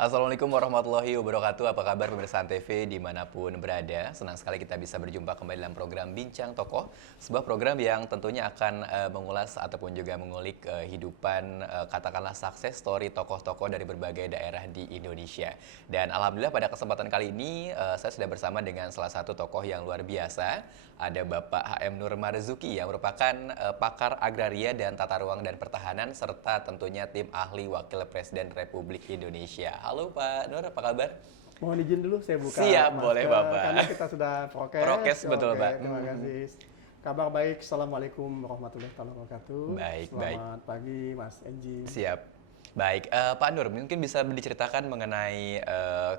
Assalamualaikum warahmatullahi wabarakatuh. Apa kabar pemirsa TV dimanapun berada? Senang sekali kita bisa berjumpa kembali dalam program Bincang Tokoh, sebuah program yang tentunya akan mengulas ataupun juga mengulik kehidupan katakanlah sukses story tokoh-tokoh dari berbagai daerah di Indonesia. Dan alhamdulillah pada kesempatan kali ini saya sudah bersama dengan salah satu tokoh yang luar biasa. Ada Bapak HM Nur Marzuki yang merupakan pakar agraria dan tata ruang dan pertahanan serta tentunya tim ahli Wakil Presiden Republik Indonesia. Halo Pak Nur, apa kabar? Mohon izin dulu saya buka Siap, masker, boleh Bapak. karena kita sudah prokes. Prokes, betul, Pak. Terima kasih. Kabar baik, Assalamualaikum warahmatullahi wabarakatuh. Baik, Selamat pagi Mas Enji. Siap. Baik, Pak Nur, mungkin bisa diceritakan mengenai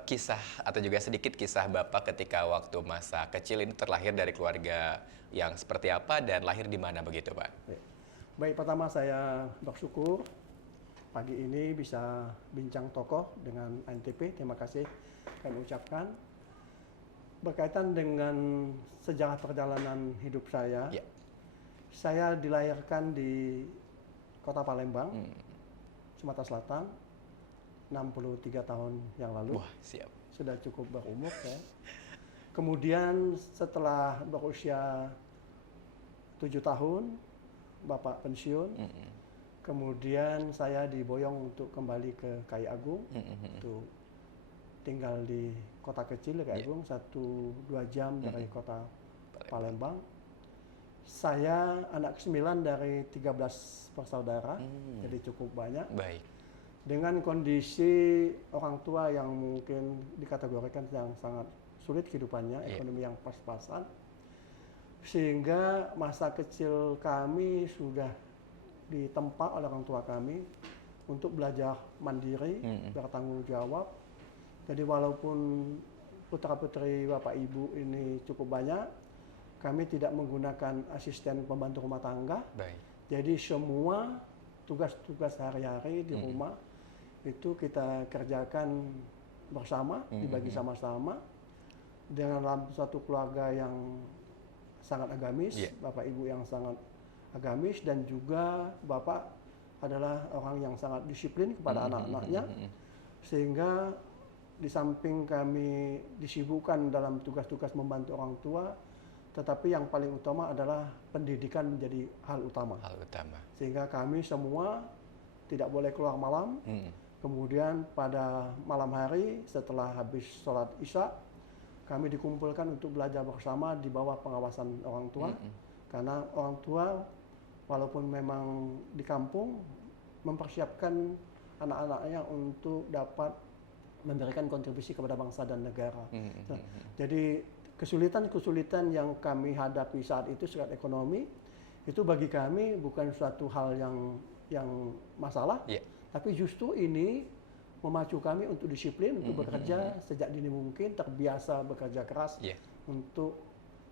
kisah atau juga sedikit kisah Bapak ketika waktu masa kecil ini terlahir dari keluarga yang seperti apa dan lahir di mana begitu, Pak? Baik, pertama saya bersyukur pagi ini bisa bincang tokoh dengan NTP. Terima kasih kami ucapkan. Berkaitan dengan sejarah perjalanan hidup saya, Ya. saya dilahirkan di Kota Palembang, Sumatera Selatan, 63 tahun yang lalu. Wah, siap. Sudah cukup berumur ya. Kemudian setelah berusia 7 tahun, Bapak pensiun. Kemudian saya diboyong untuk kembali ke Kai Agung, untuk tinggal di kota kecil Kai Agung, 1-2 jam dari kota Palembang. Saya anak ke-9 dari 13 bersaudara, jadi cukup banyak. Baik. Dengan kondisi orang tua yang mungkin dikategorikan yang sangat sulit kehidupannya, ekonomi yang pas-pasan, sehingga masa kecil kami sudah ditempa oleh orang tua kami untuk belajar mandiri, bertanggung jawab. Jadi walaupun putra-putri Bapak Ibu ini cukup banyak, kami tidak menggunakan asisten pembantu rumah tangga. Baik. Jadi Semua tugas-tugas sehari-hari di rumah itu kita kerjakan bersama, dibagi sama-sama dengan dalam satu keluarga yang sangat agamis, Bapak Ibu yang sangat agamis, dan juga Bapak adalah orang yang sangat disiplin kepada anak-anaknya, sehingga di samping kami disibukkan dalam tugas-tugas membantu orang tua, tetapi yang paling utama adalah pendidikan menjadi hal utama. Hal utama. Sehingga kami semua tidak boleh keluar malam. Kemudian pada malam hari setelah habis sholat Isya, kami dikumpulkan untuk belajar bersama di bawah pengawasan orang tua. Karena orang tua walaupun memang di kampung mempersiapkan anak-anaknya untuk dapat memberikan kontribusi kepada bangsa dan negara. Jadi kesulitan-kesulitan yang kami hadapi saat itu secara ekonomi itu bagi kami bukan suatu hal yang masalah, tapi justru ini memacu kami untuk disiplin, untuk bekerja sejak dini mungkin, terbiasa bekerja keras untuk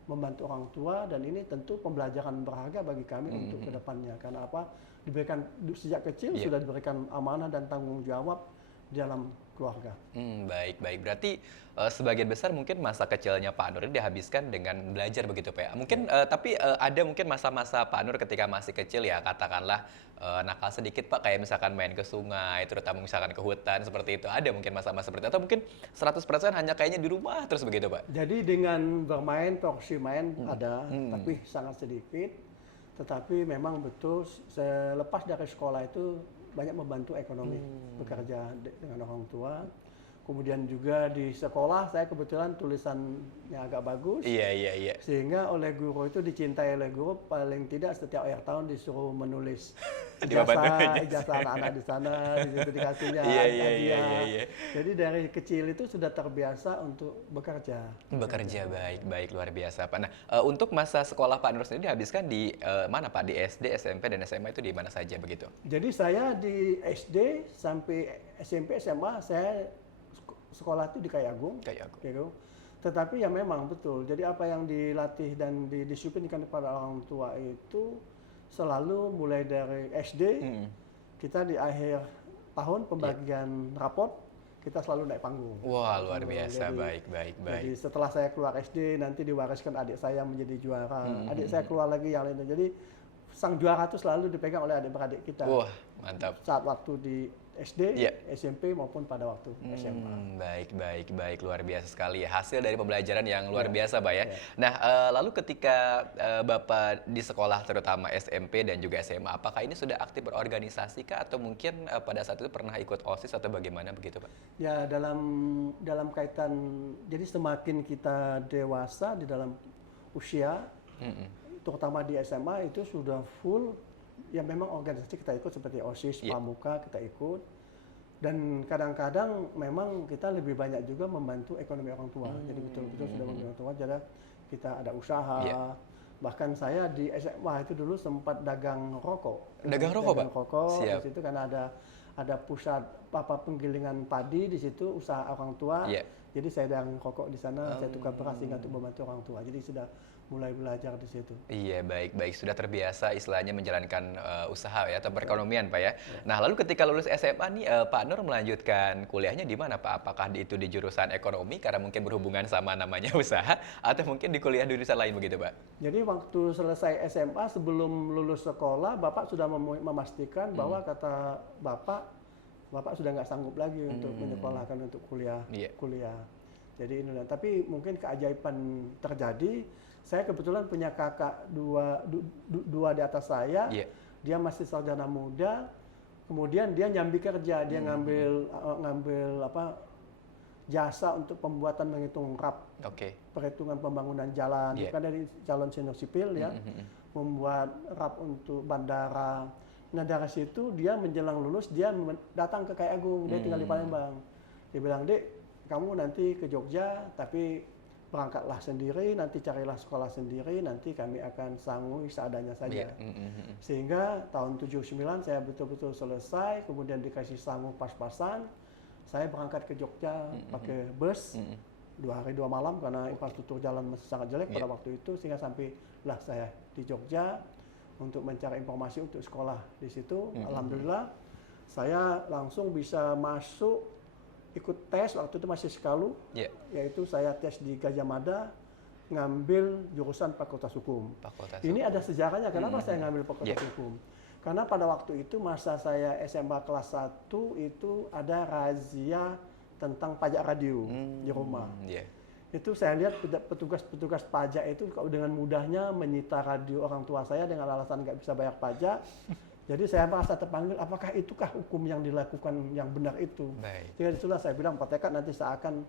membantu orang tua, dan ini tentu pembelajaran berharga bagi kami untuk kedepannya. Karena apa? Diberikan sejak kecil sudah diberikan amanah dan tanggung jawab di dalam keluarga. Baik. Berarti sebagian besar mungkin masa kecilnya Pak Nur ini dihabiskan dengan belajar begitu Pak. Mungkin tapi ada mungkin masa-masa Pak Nur ketika masih kecil ya, katakanlah nakal sedikit Pak, kayak misalkan main ke sungai, terutama misalkan ke hutan seperti itu. Ada mungkin masa-masa seperti itu, atau mungkin 100% hanya kayaknya di rumah terus begitu Pak? Jadi dengan bermain, porsi main ada, tapi sangat sedikit. Tetapi memang betul selepas dari sekolah itu banyak membantu ekonomi, bekerja dengan orang tua. Kemudian juga di sekolah saya kebetulan tulisannya agak bagus. Iya. Sehingga oleh guru itu dicintai oleh guru, paling tidak setiap akhir tahun disuruh menulis ijazah anak-anak di sana, di situ dikasihnya hadiah. Iya. Jadi dari kecil itu sudah terbiasa untuk bekerja. Baik, luar biasa Pak. Nah, untuk masa sekolah Pak Nur sendiri dihabiskan di mana Pak? Di SD, SMP, dan SMA itu di mana saja begitu? Jadi saya di SD sampai SMP, SMA saya sekolah itu di Kai Agung. Tetapi ya memang betul. Jadi apa yang dilatih dan didisiplinkan kepada orang tua itu selalu mulai dari SD, kita di akhir tahun pembagian raport, kita selalu naik panggung. Wah, luar biasa. Baik. Jadi setelah saya keluar SD, nanti diwariskan adik saya menjadi juara. Adik saya keluar lagi yang lainnya. Jadi sang juara itu selalu dipegang oleh adik-beradik kita. Wah, mantap. Saat waktu di SD, Iya. SMP maupun pada waktu SMA. Baik, luar biasa sekali ya. Hasil dari pembelajaran yang luar biasa, Pak ya. Iya. Nah, lalu ketika Bapak di sekolah terutama SMP dan juga SMA, apakah ini sudah aktif berorganisasi kah atau mungkin pada saat itu pernah ikut OSIS atau bagaimana begitu, Pak? Ya, dalam kaitan, jadi semakin kita dewasa di dalam usia, terutama di SMA itu sudah full, ya memang organisasi kita ikut seperti OSIS, Pramuka kita ikut, dan kadang-kadang memang kita lebih banyak juga membantu ekonomi orang tua. Jadi betul-betul sudah membantu orang tua, jadi kita ada usaha. Bahkan saya di SMA itu dulu sempat dagang rokok. Dagang rokok, Pak? Rokok Siap. di situ karena ada pusat penggilingan padi di situ, usaha orang tua. Jadi saya dagang rokok di sana, saya tukar beras sehingga untuk membantu orang tua. Jadi sudah mulai belajar di situ. Iya, baik. Sudah terbiasa istilahnya menjalankan usaha ya atau perekonomian, Pak ya. Nah, lalu ketika lulus SMA nih Pak Nur melanjutkan kuliahnya di mana, Pak? Apakah itu di jurusan ekonomi karena mungkin berhubungan sama namanya usaha atau mungkin di kuliah di jurusan lain begitu, Pak? Jadi waktu selesai SMA sebelum lulus sekolah, Bapak sudah memastikan bahwa kata Bapak sudah nggak sanggup lagi untuk menyekolahkan untuk kuliah. Jadi ini, tapi mungkin keajaiban terjadi. Saya kebetulan punya kakak dua di atas saya. Dia masih sarjana muda. Kemudian dia nyambi kerja, dia ngambil jasa untuk pembuatan menghitung RAP. Perhitungan pembangunan jalan. Bukan dari calon senior sipil ya. Membuat RAP untuk bandara. Nah dari situ dia menjelang lulus dia datang ke Kai Agung, dia tinggal di Palembang. Dia bilang, "Dek, kamu nanti ke Jogja tapi berangkatlah sendiri, nanti carilah sekolah sendiri, nanti kami akan sanggup seadanya saja." Sehingga tahun 79 saya betul-betul selesai, kemudian dikasih sanggup pas-pasan. Saya berangkat ke Jogja pakai bus, 2 hari 2 malam karena infrastruktur jalan masih sangat jelek pada waktu itu, sehingga sampailah saya di Jogja untuk mencari informasi untuk sekolah di situ. Alhamdulillah saya langsung bisa masuk ikut tes, waktu itu masih Sekalu, yaitu saya tes di Gajah Mada, ngambil jurusan Fakultas Hukum. Ini ada sejarahnya, kenapa saya ngambil Fakultas Hukum? Karena pada waktu itu masa saya SMA kelas 1 itu ada razia tentang pajak radio di rumah. Itu saya lihat petugas pajak itu dengan mudahnya menyita radio orang tua saya dengan alasan nggak bisa bayar pajak. Jadi saya merasa terpanggil, apakah itukah hukum yang dilakukan yang benar itu? Jadi itulah saya bilang, Pak Tekad nanti saya akan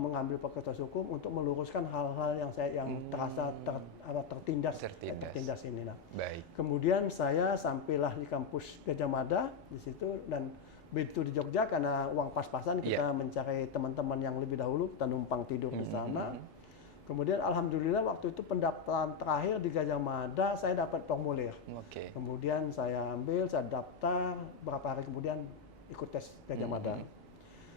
mengambil Fakultas Hukum untuk meluruskan hal-hal yang terasa tertindas ini. Nah. Kemudian saya sampailah di kampus Gajah Mada di situ, dan begitu di Jogja karena uang pas-pasan kita mencari teman-teman yang lebih dahulu, kita numpang tidur di sana. Kemudian alhamdulillah waktu itu pendaftaran terakhir di Gajah Mada saya dapat formulir. Kemudian saya ambil, saya daftar, berapa hari kemudian ikut tes Gajah Mada.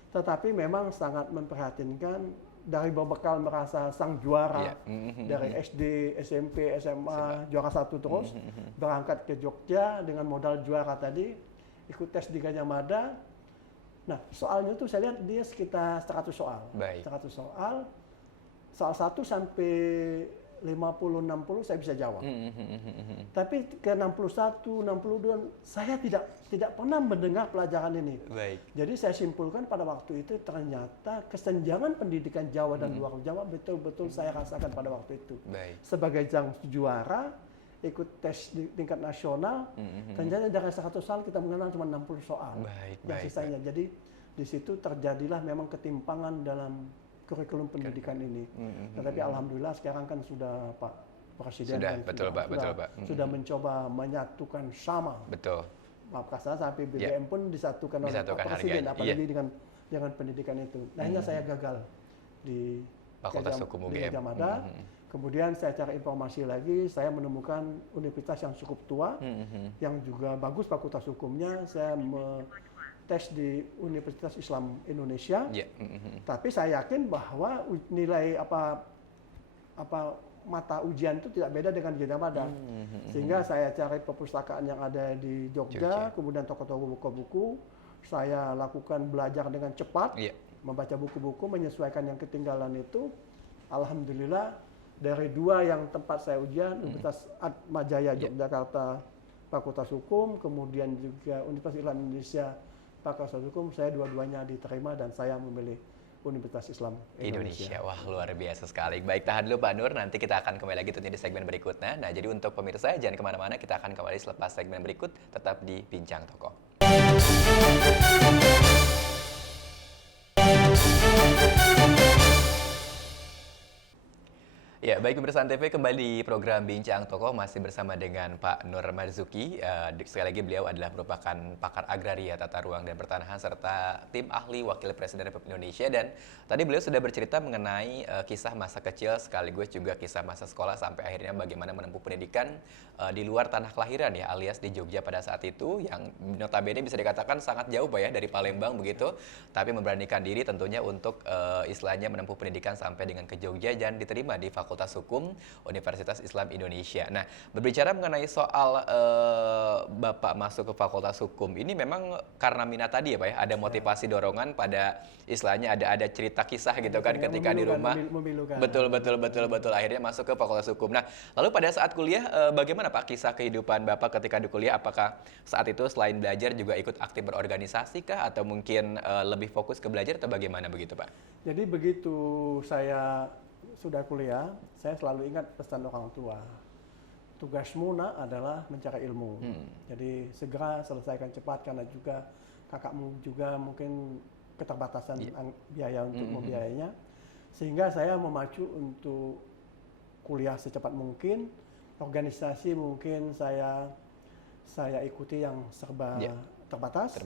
Tetapi memang sangat memprihatinkan, dari berbekal merasa sang juara dari SD, SMP, SMA, juara 1 terus, berangkat ke Jogja dengan modal juara tadi, ikut tes di Gajah Mada. Nah, soalnya tuh saya lihat dia sekitar 100 soal. 100 soal. Soal 1 sampai 50-60 saya bisa jawab. Tapi ke 61, 62 saya tidak pernah mendengar pelajaran ini. Jadi saya simpulkan pada waktu itu ternyata kesenjangan pendidikan Jawa dan luar Jawa betul-betul saya rasakan pada waktu itu. Sebagai juara ikut tes di tingkat nasional, ternyata dari 100 soal kita mengenal cuma 60 soal. Yang sisanya. Jadi di situ terjadilah memang ketimpangan dalam kurikulum pendidikan ini. Tetapi alhamdulillah sekarang kan sudah Pak Presiden sudah mencoba menyatukan sama. Maaf sampai BBM pun disatukan oleh Pak Presiden, apalagi dengan pendidikan itu. Nah, hanya saya gagal di Fakultas Hukum UGM. Gajah Mada. Kemudian saya cari informasi lagi, saya menemukan universitas yang cukup tua, yang juga bagus fakultas hukumnya. Saya tes di Universitas Islam Indonesia, tapi saya yakin bahwa nilai mata ujian itu tidak beda dengan Gajah Mada. Sehingga saya cari perpustakaan yang ada di Jogja, kemudian toko-toko buku-buku, saya lakukan belajar dengan cepat, membaca buku-buku, menyesuaikan yang ketinggalan itu. Alhamdulillah Dari dua yang tempat saya ujian, Universitas Atmajaya Yogyakarta Fakultas Hukum, kemudian juga Universitas Islam Indonesia Fakultas Hukum, saya dua-duanya diterima dan saya memilih Universitas Islam Indonesia. Wah, luar biasa sekali. Baik, tahan dulu Pak Nur, nanti kita akan kembali lagi tentunya di segmen berikutnya. Nah, jadi untuk pemirsa jangan kemana-mana, kita akan kembali selepas segmen berikut, tetap di Bincang Tokoh. Ya, baik pemirsa TV, kembali di program Bincang Tokoh masih bersama dengan Pak Nur Marzuki. Sekali lagi beliau adalah merupakan pakar agraria, tata ruang dan pertanahan serta tim ahli wakil presiden Republik Indonesia. Dan tadi beliau sudah bercerita mengenai kisah masa kecil sekaligus juga kisah masa sekolah sampai akhirnya bagaimana menempuh pendidikan di luar tanah kelahiran ya, alias di Jogja pada saat itu yang notabene bisa dikatakan sangat jauh Pak ya dari Palembang begitu, tapi memberanikan diri tentunya untuk istilahnya menempuh pendidikan sampai dengan ke Jogja dan diterima di Fakultas Hukum Universitas Islam Indonesia. Nah, berbicara mengenai soal Bapak masuk ke Fakultas Hukum, ini memang karena minat tadi ya Pak ya, ada motivasi dorongan pada istilahnya ada cerita kisah gitu kan ketika di rumah. Betul, akhirnya masuk ke Fakultas Hukum. Nah, lalu pada saat kuliah bagaimana Pak kisah kehidupan Bapak ketika di kuliah? Apakah saat itu selain belajar juga ikut aktif berorganisasi kah atau mungkin lebih fokus ke belajar atau bagaimana begitu Pak? Jadi begitu saya sudah kuliah, saya selalu ingat pesan orang tua. Tugasmu nak adalah mencari ilmu. Jadi segera selesaikan cepat karena juga kakakmu juga mungkin keterbatasan biaya untuk membiayainya. Sehingga saya memacu untuk kuliah secepat mungkin. Organisasi mungkin saya ikuti yang serba terbatas.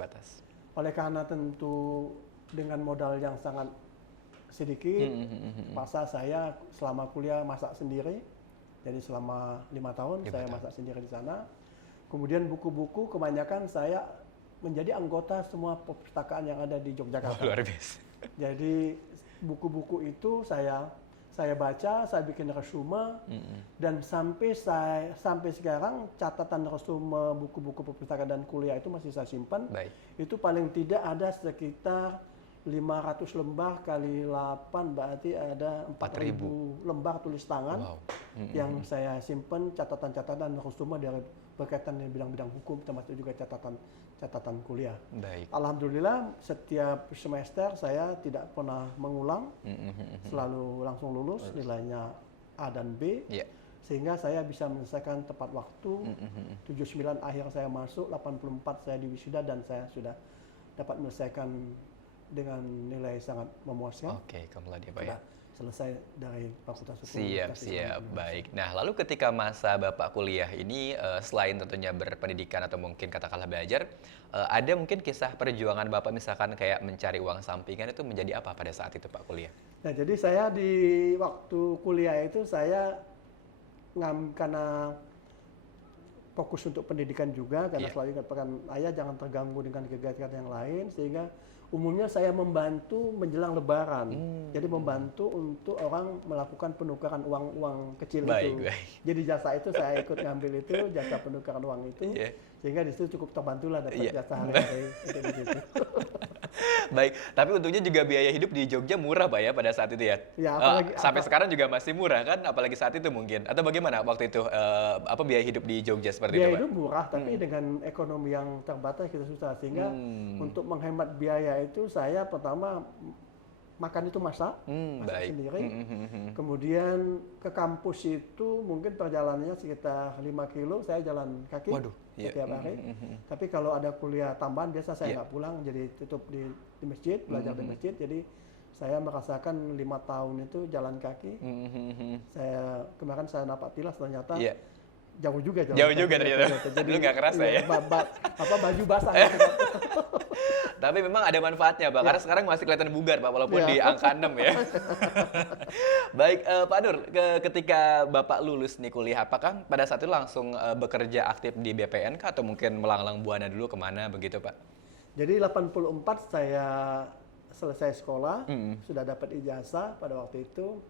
Oleh karena tentu dengan modal yang sangat sedikit, masa saya selama kuliah masak sendiri. Jadi selama 5 tahun saya masak sendiri di sana. Kemudian buku-buku kebanyakan saya menjadi anggota semua perpustakaan yang ada di Yogyakarta. Luar biasa. Jadi buku-buku itu saya baca, saya bikin resume, dan sampai sekarang catatan resume buku-buku perpustakaan dan kuliah itu masih saya simpan. Baik. Itu paling tidak ada sekitar 500 lembar kali 8 berarti ada 4.000 lembar tulis tangan yang saya simpan catatan-catatan resume dari berkaitan dengan bidang-bidang hukum termasuk juga catatan kuliah. Baik. Alhamdulillah setiap semester saya tidak pernah mengulang, selalu langsung lulus nilainya A dan B, sehingga saya bisa menyelesaikan tepat waktu. 79 akhir saya masuk, 84 saya diwisuda dan saya sudah dapat menyelesaikan dengan nilai sangat memuaskan. Oke, alhamdulillah dia Pak ya. Selesai dari Fakultas Hukum. Siap. Baik. Nah, lalu ketika masa Bapak kuliah ini, selain tentunya berpendidikan atau mungkin katakanlah belajar, ada mungkin kisah perjuangan Bapak misalkan kayak mencari uang sampingan itu menjadi apa pada saat itu Pak kuliah? Nah, jadi saya di waktu kuliah itu saya karena fokus untuk pendidikan juga, karena selalu ingat peran ayah jangan terganggu dengan kegiatan yang lain, sehingga umumnya saya membantu menjelang Lebaran. Jadi membantu untuk orang melakukan penukaran uang kecil itu. Jadi jasa itu saya ikut ngambil itu, jasa penukaran uang itu. Sehingga di situ cukup terbantu lah dapat jasa hari-hari itu di situ. Baik, tapi untungnya juga biaya hidup di Jogja murah Pak ya pada saat itu ya? Sampai sekarang juga masih murah kan, apalagi saat itu mungkin. Atau bagaimana waktu itu biaya hidup di Jogja seperti itu Pak? Biaya hidup murah, tapi dengan ekonomi yang terbatas kita susah. Sehingga untuk menghemat biaya itu saya pertama makan itu masak sendiri. Kemudian ke kampus itu mungkin perjalanannya sekitar 5 kilo, saya jalan kaki setiap hari. Tapi kalau ada kuliah tambahan biasa saya nggak pulang, jadi tutup di masjid, belajar di masjid. Jadi saya merasakan 5 tahun itu jalan kaki. Kemarin saya napak tilas ternyata jauh juga ternyata. Jadi nggak kerasa ya? Baju basah. Tapi memang ada manfaatnya Pak, karena sekarang masih kelihatan bugar Pak, walaupun di angka 6 ya. Baik, Pak Nur, ketika Bapak lulus nih kuliah, apakah pada saat itu langsung bekerja aktif di BPN kah, atau mungkin melanglang buana dulu kemana begitu Pak? Jadi 84 saya selesai sekolah, sudah dapat ijazah pada waktu itu.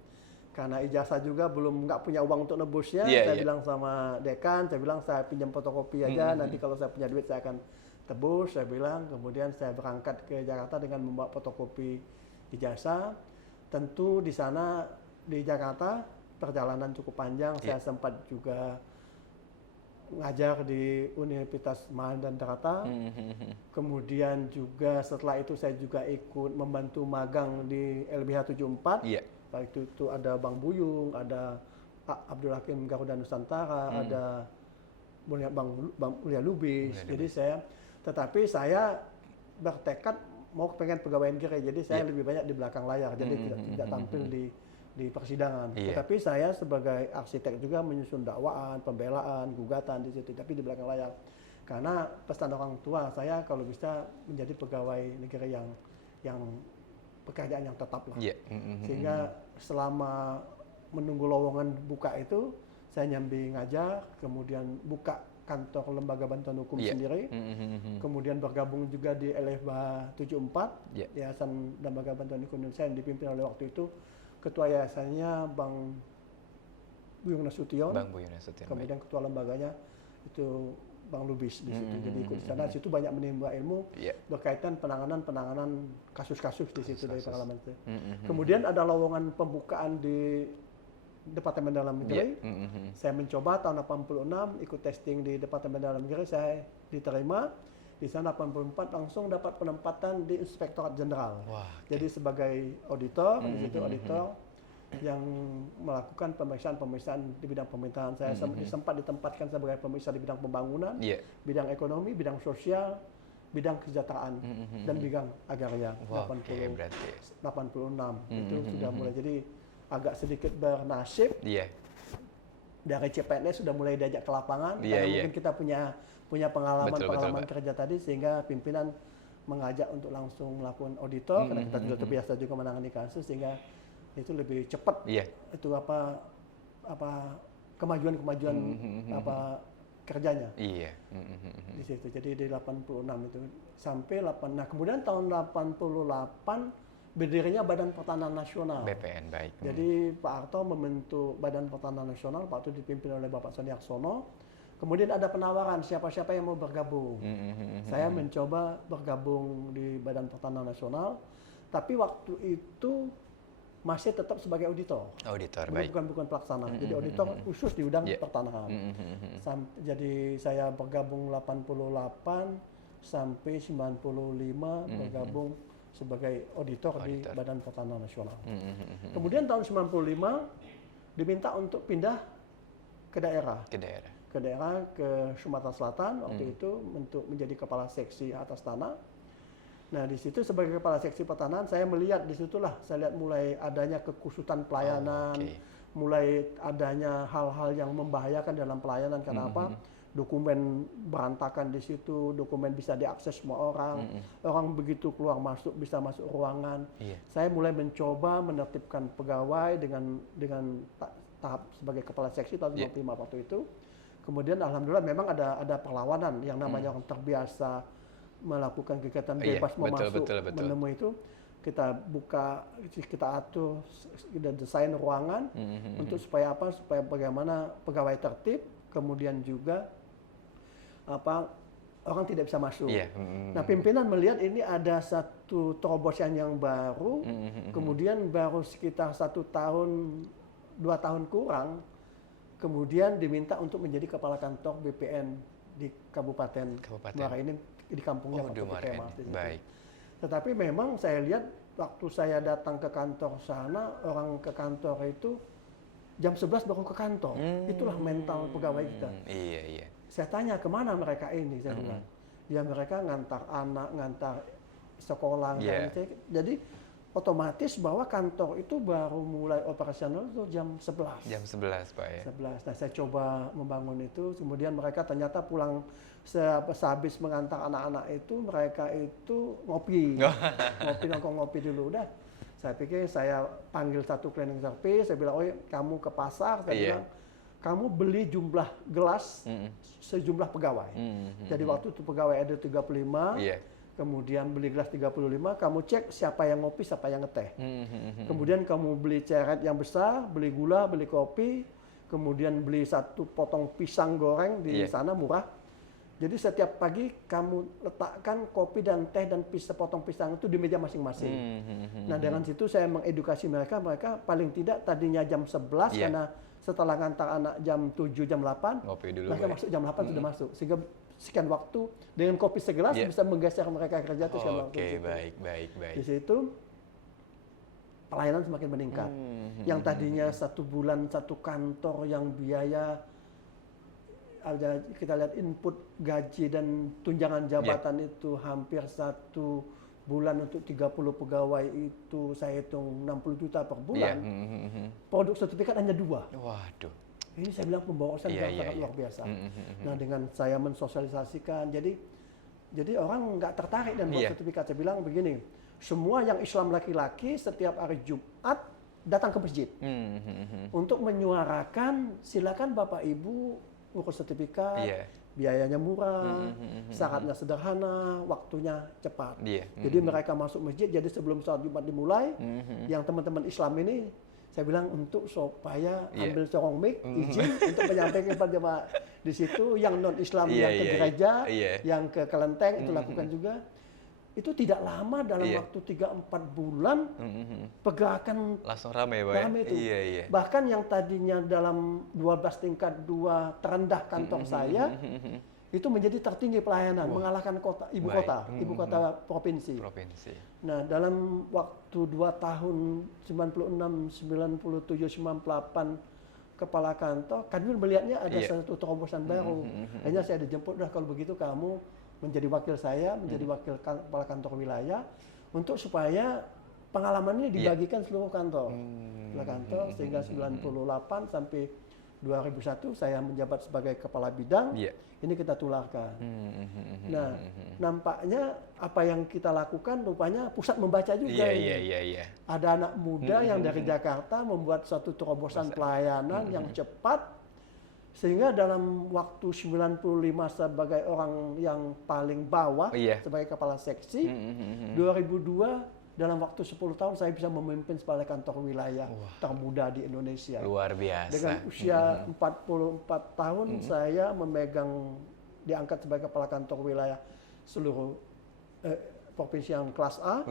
Karena ijazah juga nggak punya uang untuk nebusnya, saya bilang sama dekan, saya bilang saya pinjam fotokopi aja, nanti kalau saya punya duit saya akan tebus, saya bilang. Kemudian saya berangkat ke Jakarta dengan membawa fotokopi ijazah. Tentu di sana di Jakarta perjalanan cukup panjang. Saya sempat juga ngajar di Universitas Mahandarata. Kemudian juga setelah itu saya juga ikut membantu magang di LBH 74. Waktu itu ada Bang Buyung, ada Abdul Hakim Garuda Nusantara, ada Bang Mulia Lubis. Jadi tetapi saya bertekad mau pengen pegawai negeri. Jadi saya lebih banyak di belakang layar. Jadi tidak tampil di persidangan. Tetapi saya sebagai arsitek juga menyusun dakwaan, pembelaan, gugatan di situ, tapi di belakang layar. Karena pesan orang tua saya kalau bisa menjadi pegawai negeri yang pekerjaan yang tetap lah. Sehingga selama menunggu lowongan buka itu, saya nyambi ngajar, kemudian buka kantor lembaga bantuan hukum sendiri, kemudian bergabung juga di LFBA 74, Yayasan Lembaga Bantuan Hukum Indonesia yang dipimpin oleh waktu itu ketua yayasannya Bang Buyung Nasution, kemudian ketua lembaganya itu Bang Lubis di situ. Jadi ikut di sana, situ banyak menimba ilmu berkaitan penanganan kasus-kasus di situ dari pengalaman itu. Kemudian ada lowongan pembukaan di Departemen Dalam Negeri. Saya mencoba tahun 86 ikut testing di Departemen Dalam Negeri, saya diterima. Di sana 84 langsung dapat penempatan di Inspektorat Jenderal. Jadi sebagai auditor, di situ auditor yang melakukan pemeriksaan di bidang pemerintahan. Saya sempat ditempatkan sebagai pemeriksa di bidang pembangunan, bidang ekonomi, bidang sosial, bidang kesejahteraan, dan bidang agraria. 86 itu sudah mulai, jadi agak sedikit bernasib. Dari CPNS sudah mulai diajak ke lapangan, karena mungkin kita punya pengalaman kerja tadi, sehingga pimpinan mengajak untuk langsung melakukan auditor, karena kita sudah terbiasa juga menangani kasus, sehingga itu lebih cepat. Itu kemajuan kerjanya. Di situ. Jadi di 86 itu sampai 8. Nah, kemudian tahun 88 berdirinya Badan Pertanahan Nasional. BPN, baik. Jadi Pak Harto membentuk Badan Pertanahan Nasional, waktu dipimpin oleh Bapak Sony Aksono. Kemudian ada penawaran siapa-siapa yang mau bergabung. Saya mencoba bergabung di Badan Pertanahan Nasional, tapi waktu itu masih tetap sebagai auditor. Baik. Bukan pelaksana. Jadi auditor khusus di bidang pertanahan. Jadi saya bergabung 88 sampai 95 bergabung sebagai auditor di Badan Pertanahan Nasional. Kemudian tahun 95 diminta untuk pindah ke daerah. Ke Sumatera Selatan waktu itu untuk menjadi kepala seksi atas tanah. Nah, di situ sebagai kepala seksi pertanahan saya melihat disitulah saya lihat mulai adanya kekusutan pelayanan, mulai adanya hal-hal yang membahayakan dalam pelayanan. Karena apa? Dokumen berantakan di situ, dokumen bisa diakses semua orang, orang begitu keluar masuk bisa masuk ruangan. Saya mulai mencoba menertibkan pegawai dengan tahap sebagai kepala seksi tahun 95 waktu itu. Kemudian alhamdulillah memang ada perlawanan yang namanya orang terbiasa melakukan kegiatan bebas memasuk menemui itu. Kita buka, kita atur, kita desain ruangan untuk supaya bagaimana pegawai tertib, kemudian juga orang tidak bisa masuk. Nah, pimpinan melihat ini ada satu terobosan yang baru, kemudian baru sekitar 1 tahun, 2 tahun kurang, kemudian diminta untuk menjadi kepala kantor BPN di Kabupaten Muara Enim, di kampungnya Pak Kemas. Tetapi memang saya lihat waktu saya datang ke kantor sana, orang ke kantor itu jam 11 baru ke kantor. Itulah mental pegawai kita. Saya tanya kemana mereka ini, saya bilang. Ya mereka ngantar anak, ngantar sekolah, jadi otomatis bahwa kantor itu baru mulai operasional itu jam 11. Jam 11, Pak ya. 11. Nah, saya coba membangun itu, kemudian mereka ternyata pulang sehabis mengantar anak-anak itu, mereka itu ngopi. Nongkrong ngopi dulu udah. Saya pikir saya panggil satu cleaning service, saya bilang, "Oh, kamu ke pasar," saya bilang, "kamu beli jumlah gelas sejumlah pegawai." Jadi waktu itu pegawai ada 35. Kemudian beli gelas 35, kamu cek siapa yang ngopi, siapa yang ngeteh. Kemudian kamu beli ceret yang besar, beli gula, beli kopi, kemudian beli 1 potong pisang goreng di sana murah. Jadi setiap pagi kamu letakkan kopi dan teh dan sepotong pisang itu di meja masing-masing. Nah dengan situ saya mengedukasi mereka paling tidak tadinya jam 11 karena setelah ngantar anak jam 7, jam 8, ngopi dulu, mereka masuk jam 8 sudah masuk. Sehingga sekian waktu dengan kopi segelas bisa menggeser mereka kerja itu sekian waktu. Oke, baik. Di situ pelayanan semakin meningkat. Yang tadinya 1 bulan 1 kantor yang biaya ada kita lihat input gaji dan tunjangan jabatan itu hampir 1 bulan untuk 30 pegawai itu saya hitung 60 juta per bulan. Produk sertifikat hanya 2. Waduh. Ini saya bilang pemborosan yang sangat luar biasa. Nah dengan saya mensosialisasikan, jadi orang nggak tertarik dan buat sertifikat. Saya bilang begini, semua yang Islam laki-laki setiap hari Jumat datang ke masjid untuk menyuarakan silakan Bapak Ibu ngurus sertifikat, biayanya murah, syaratnya sederhana, waktunya cepat. Jadi mereka masuk masjid, jadi sebelum sholat Jumat dimulai, yang teman-teman Islam ini, saya bilang untuk supaya ambil corong mic, izin untuk menyampaikan kepada jemaah di situ, yang non-Islam yang ke gereja, yang ke kelenteng, itu lakukan juga. Itu tidak lama dalam waktu 3-4 bulan pergerakan langsung ramai itu. Bahkan yang tadinya dalam 12 tingkat 2 terendah kantor saya itu menjadi tertinggi pelayanan, mengalahkan ibu kota provinsi. Nah, dalam waktu 2 tahun 96, 97, 98 kepala kantor, Kanwil melihatnya ada satu terobosan baru. Akhirnya saya dijemput, dah kalau begitu kamu menjadi wakil saya, menjadi wakil kepala kantor wilayah, untuk supaya pengalaman ini dibagikan seluruh kantor. Sehingga 98 sampai 2001 saya menjabat sebagai kepala bidang, ini kita tularkan. Nah, nampaknya apa yang kita lakukan rupanya pusat membaca juga. Ada anak muda yang dari Jakarta membuat suatu terobosan pelayanan yang cepat, sehingga dalam waktu 95 sebagai orang yang paling bawah, sebagai kepala seksi, 2002 dalam waktu 10 tahun saya bisa memimpin sebagai kantor wilayah termuda di Indonesia. Luar biasa. Dengan usia 44 tahun saya memegang, diangkat sebagai kepala kantor wilayah seluruh provinsi yang kelas A,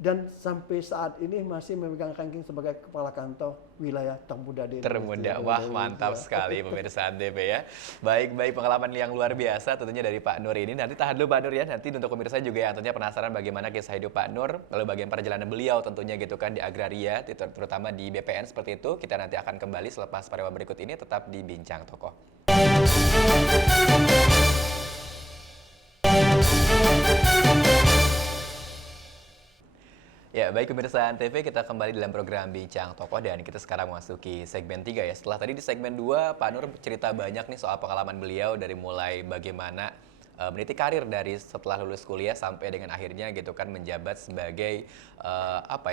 dan sampai saat ini masih memegang ranking sebagai kepala kantor wilayah termuda di Indonesia. Wah, mantap sekali pemirsa Antv ya. Baik, pengalaman yang luar biasa tentunya dari Pak Nur ini. Nanti tahan dulu Pak Nur ya, nanti untuk pemirsa juga yang tentunya penasaran bagaimana kisah hidup Pak Nur, lalu bagian perjalanan beliau tentunya gitu kan di agraria, terutama di BPN seperti itu. Kita nanti akan kembali selepas pariwara berikut ini, tetap di Bincang Tokoh. Ya, baik pemirsa Antv, kita kembali dalam program Bincang Tokoh dan kita sekarang memasuki segmen 3 ya. Setelah tadi di segmen 2, Pak Nur cerita banyak nih soal pengalaman beliau dari mulai bagaimana meniti karir dari setelah lulus kuliah sampai dengan akhirnya gitu kan menjabat sebagai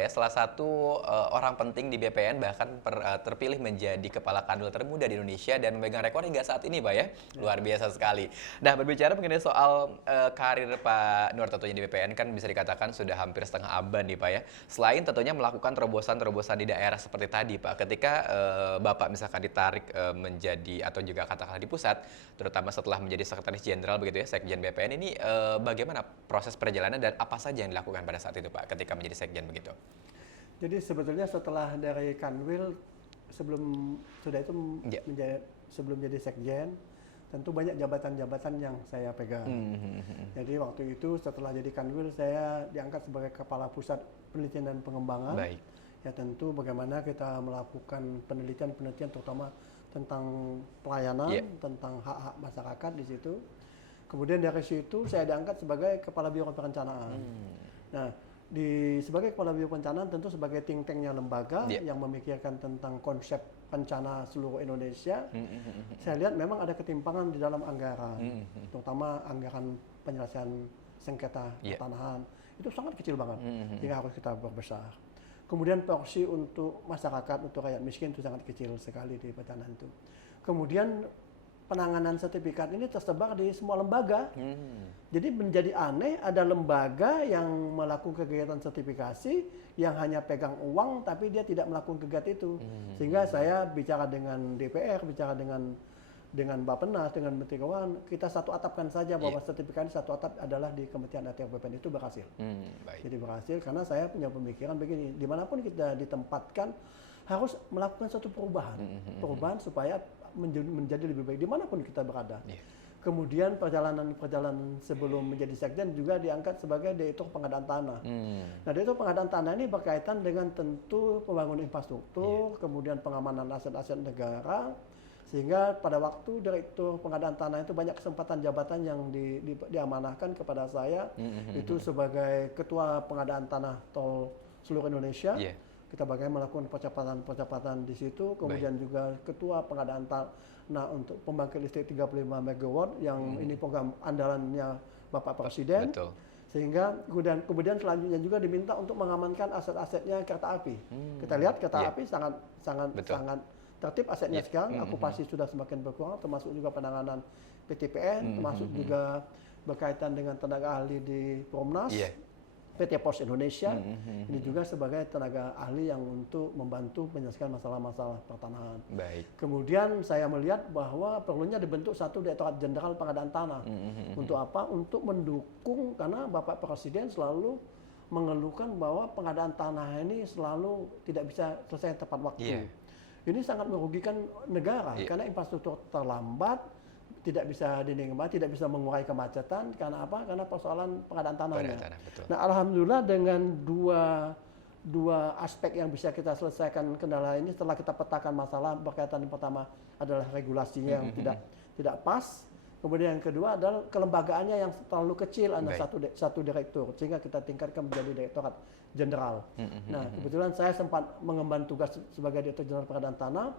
salah satu orang penting di BPN, bahkan terpilih menjadi kepala kanwil termuda di Indonesia dan memegang rekor hingga saat ini Pak ya. Luar biasa sekali. Nah, berbicara mengenai soal karir Pak Nur tentunya di BPN kan bisa dikatakan sudah hampir setengah abad nih Pak ya. Selain tentunya melakukan terobosan-terobosan di daerah seperti tadi Pak, ketika Bapak misalkan ditarik menjadi atau juga katakanlah di pusat, terutama setelah menjadi sekretaris jenderal begitu ya, Sekjen BPN ini, bagaimana proses perjalanan dan apa saja yang dilakukan pada saat itu Pak ketika menjadi Sekjen begitu? Jadi sebetulnya setelah dari Kanwil, sebelum jadi Sekjen, tentu banyak jabatan-jabatan yang saya pegang. Jadi waktu itu setelah jadi Kanwil saya diangkat sebagai Kepala Pusat Penelitian dan Pengembangan. Baik. Ya tentu bagaimana kita melakukan penelitian terutama tentang pelayanan, tentang hak-hak masyarakat di situ. Kemudian dari situ saya diangkat sebagai Kepala Biro Perencanaan. Nah, sebagai Kepala Biro Perencanaan tentu sebagai think tanknya lembaga yang memikirkan tentang konsep rencana seluruh Indonesia. Saya lihat memang ada ketimpangan di dalam anggaran, terutama anggaran penyelesaian sengketa pertanahan. Itu sangat kecil banget, sehingga harus kita perbesar. Kemudian porsi untuk masyarakat, untuk rakyat miskin itu sangat kecil sekali di pertanahan itu. Kemudian penanganan sertifikat ini tersebar di semua lembaga. Jadi menjadi aneh ada lembaga yang melakukan kegiatan sertifikasi yang hanya pegang uang tapi dia tidak melakukan kegiatan itu. Sehingga saya bicara dengan DPR, bicara dengan dengan Bappenas, dengan Menteri Keuangan, kita satu atapkan saja bahwa sertifikat satu atap adalah di Kementerian ATR BPN itu berhasil. Baik. Jadi berhasil karena saya punya pemikiran begini, dimanapun kita ditempatkan harus melakukan suatu perubahan supaya menjadi lebih baik dimanapun kita berada. Kemudian perjalanan sebelum menjadi sekjen juga diangkat sebagai direktur pengadaan tanah. Nah, direktur pengadaan tanah ini berkaitan dengan tentu pembangunan infrastruktur, kemudian pengamanan aset-aset negara, sehingga pada waktu direktur pengadaan tanah itu banyak kesempatan jabatan yang diamanahkan kepada saya, itu sebagai ketua pengadaan tanah tol seluruh Indonesia. Kita bagaimana melakukan percepatan di situ, kemudian juga ketua pengadaan tanah untuk pembangkit listrik 35 MW yang ini program andalannya Bapak Presiden. Betul. Sehingga kemudian selanjutnya juga diminta untuk mengamankan aset-asetnya kereta api. Kita lihat kereta api sangat tertib asetnya sekarang, okupasi sudah semakin berkurang, termasuk juga penanganan PTPN, termasuk juga berkaitan dengan tenaga ahli di Promnas. PT Pos Indonesia ini juga sebagai tenaga ahli yang untuk membantu menyelesaikan masalah-masalah pertanahan. Baik. Kemudian saya melihat bahwa perlunya dibentuk satu Direktorat Jenderal Pengadaan Tanah. Untuk apa? Untuk mendukung, karena Bapak Presiden selalu mengeluhkan bahwa pengadaan tanah ini selalu tidak bisa selesai tepat waktu. Ini sangat merugikan negara karena infrastruktur terlambat, tidak bisa dinikmati, tidak bisa mengurai kemacetan. Karena apa? Karena persoalan pengadaan tanahnya. Nah, alhamdulillah dengan dua aspek yang bisa kita selesaikan kendala ini setelah kita petakan masalah berkaitan yang pertama adalah regulasinya yang tidak pas. Kemudian yang kedua adalah kelembagaannya yang terlalu kecil, ada satu direktur, sehingga kita tingkatkan menjadi direktorat jenderal. Nah, kebetulan saya sempat mengemban tugas sebagai direktur jenderal pengadaan tanah.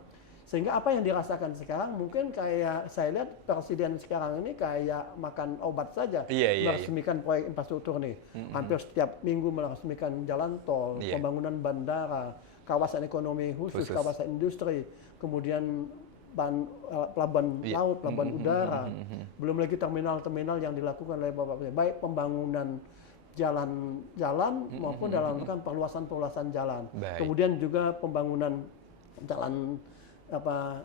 Sehingga apa yang dirasakan sekarang mungkin kayak saya lihat Presiden sekarang ini kayak makan obat saja, meresmikan proyek infrastruktur nih. Hampir setiap minggu meresmikan jalan tol, pembangunan bandara, kawasan ekonomi khusus, kawasan industri, kemudian pelabuhan laut, pelabuhan udara, belum lagi terminal-terminal yang dilakukan oleh Bapak Presiden, baik pembangunan jalan maupun dalam perluasan jalan. Kemudian juga pembangunan jalan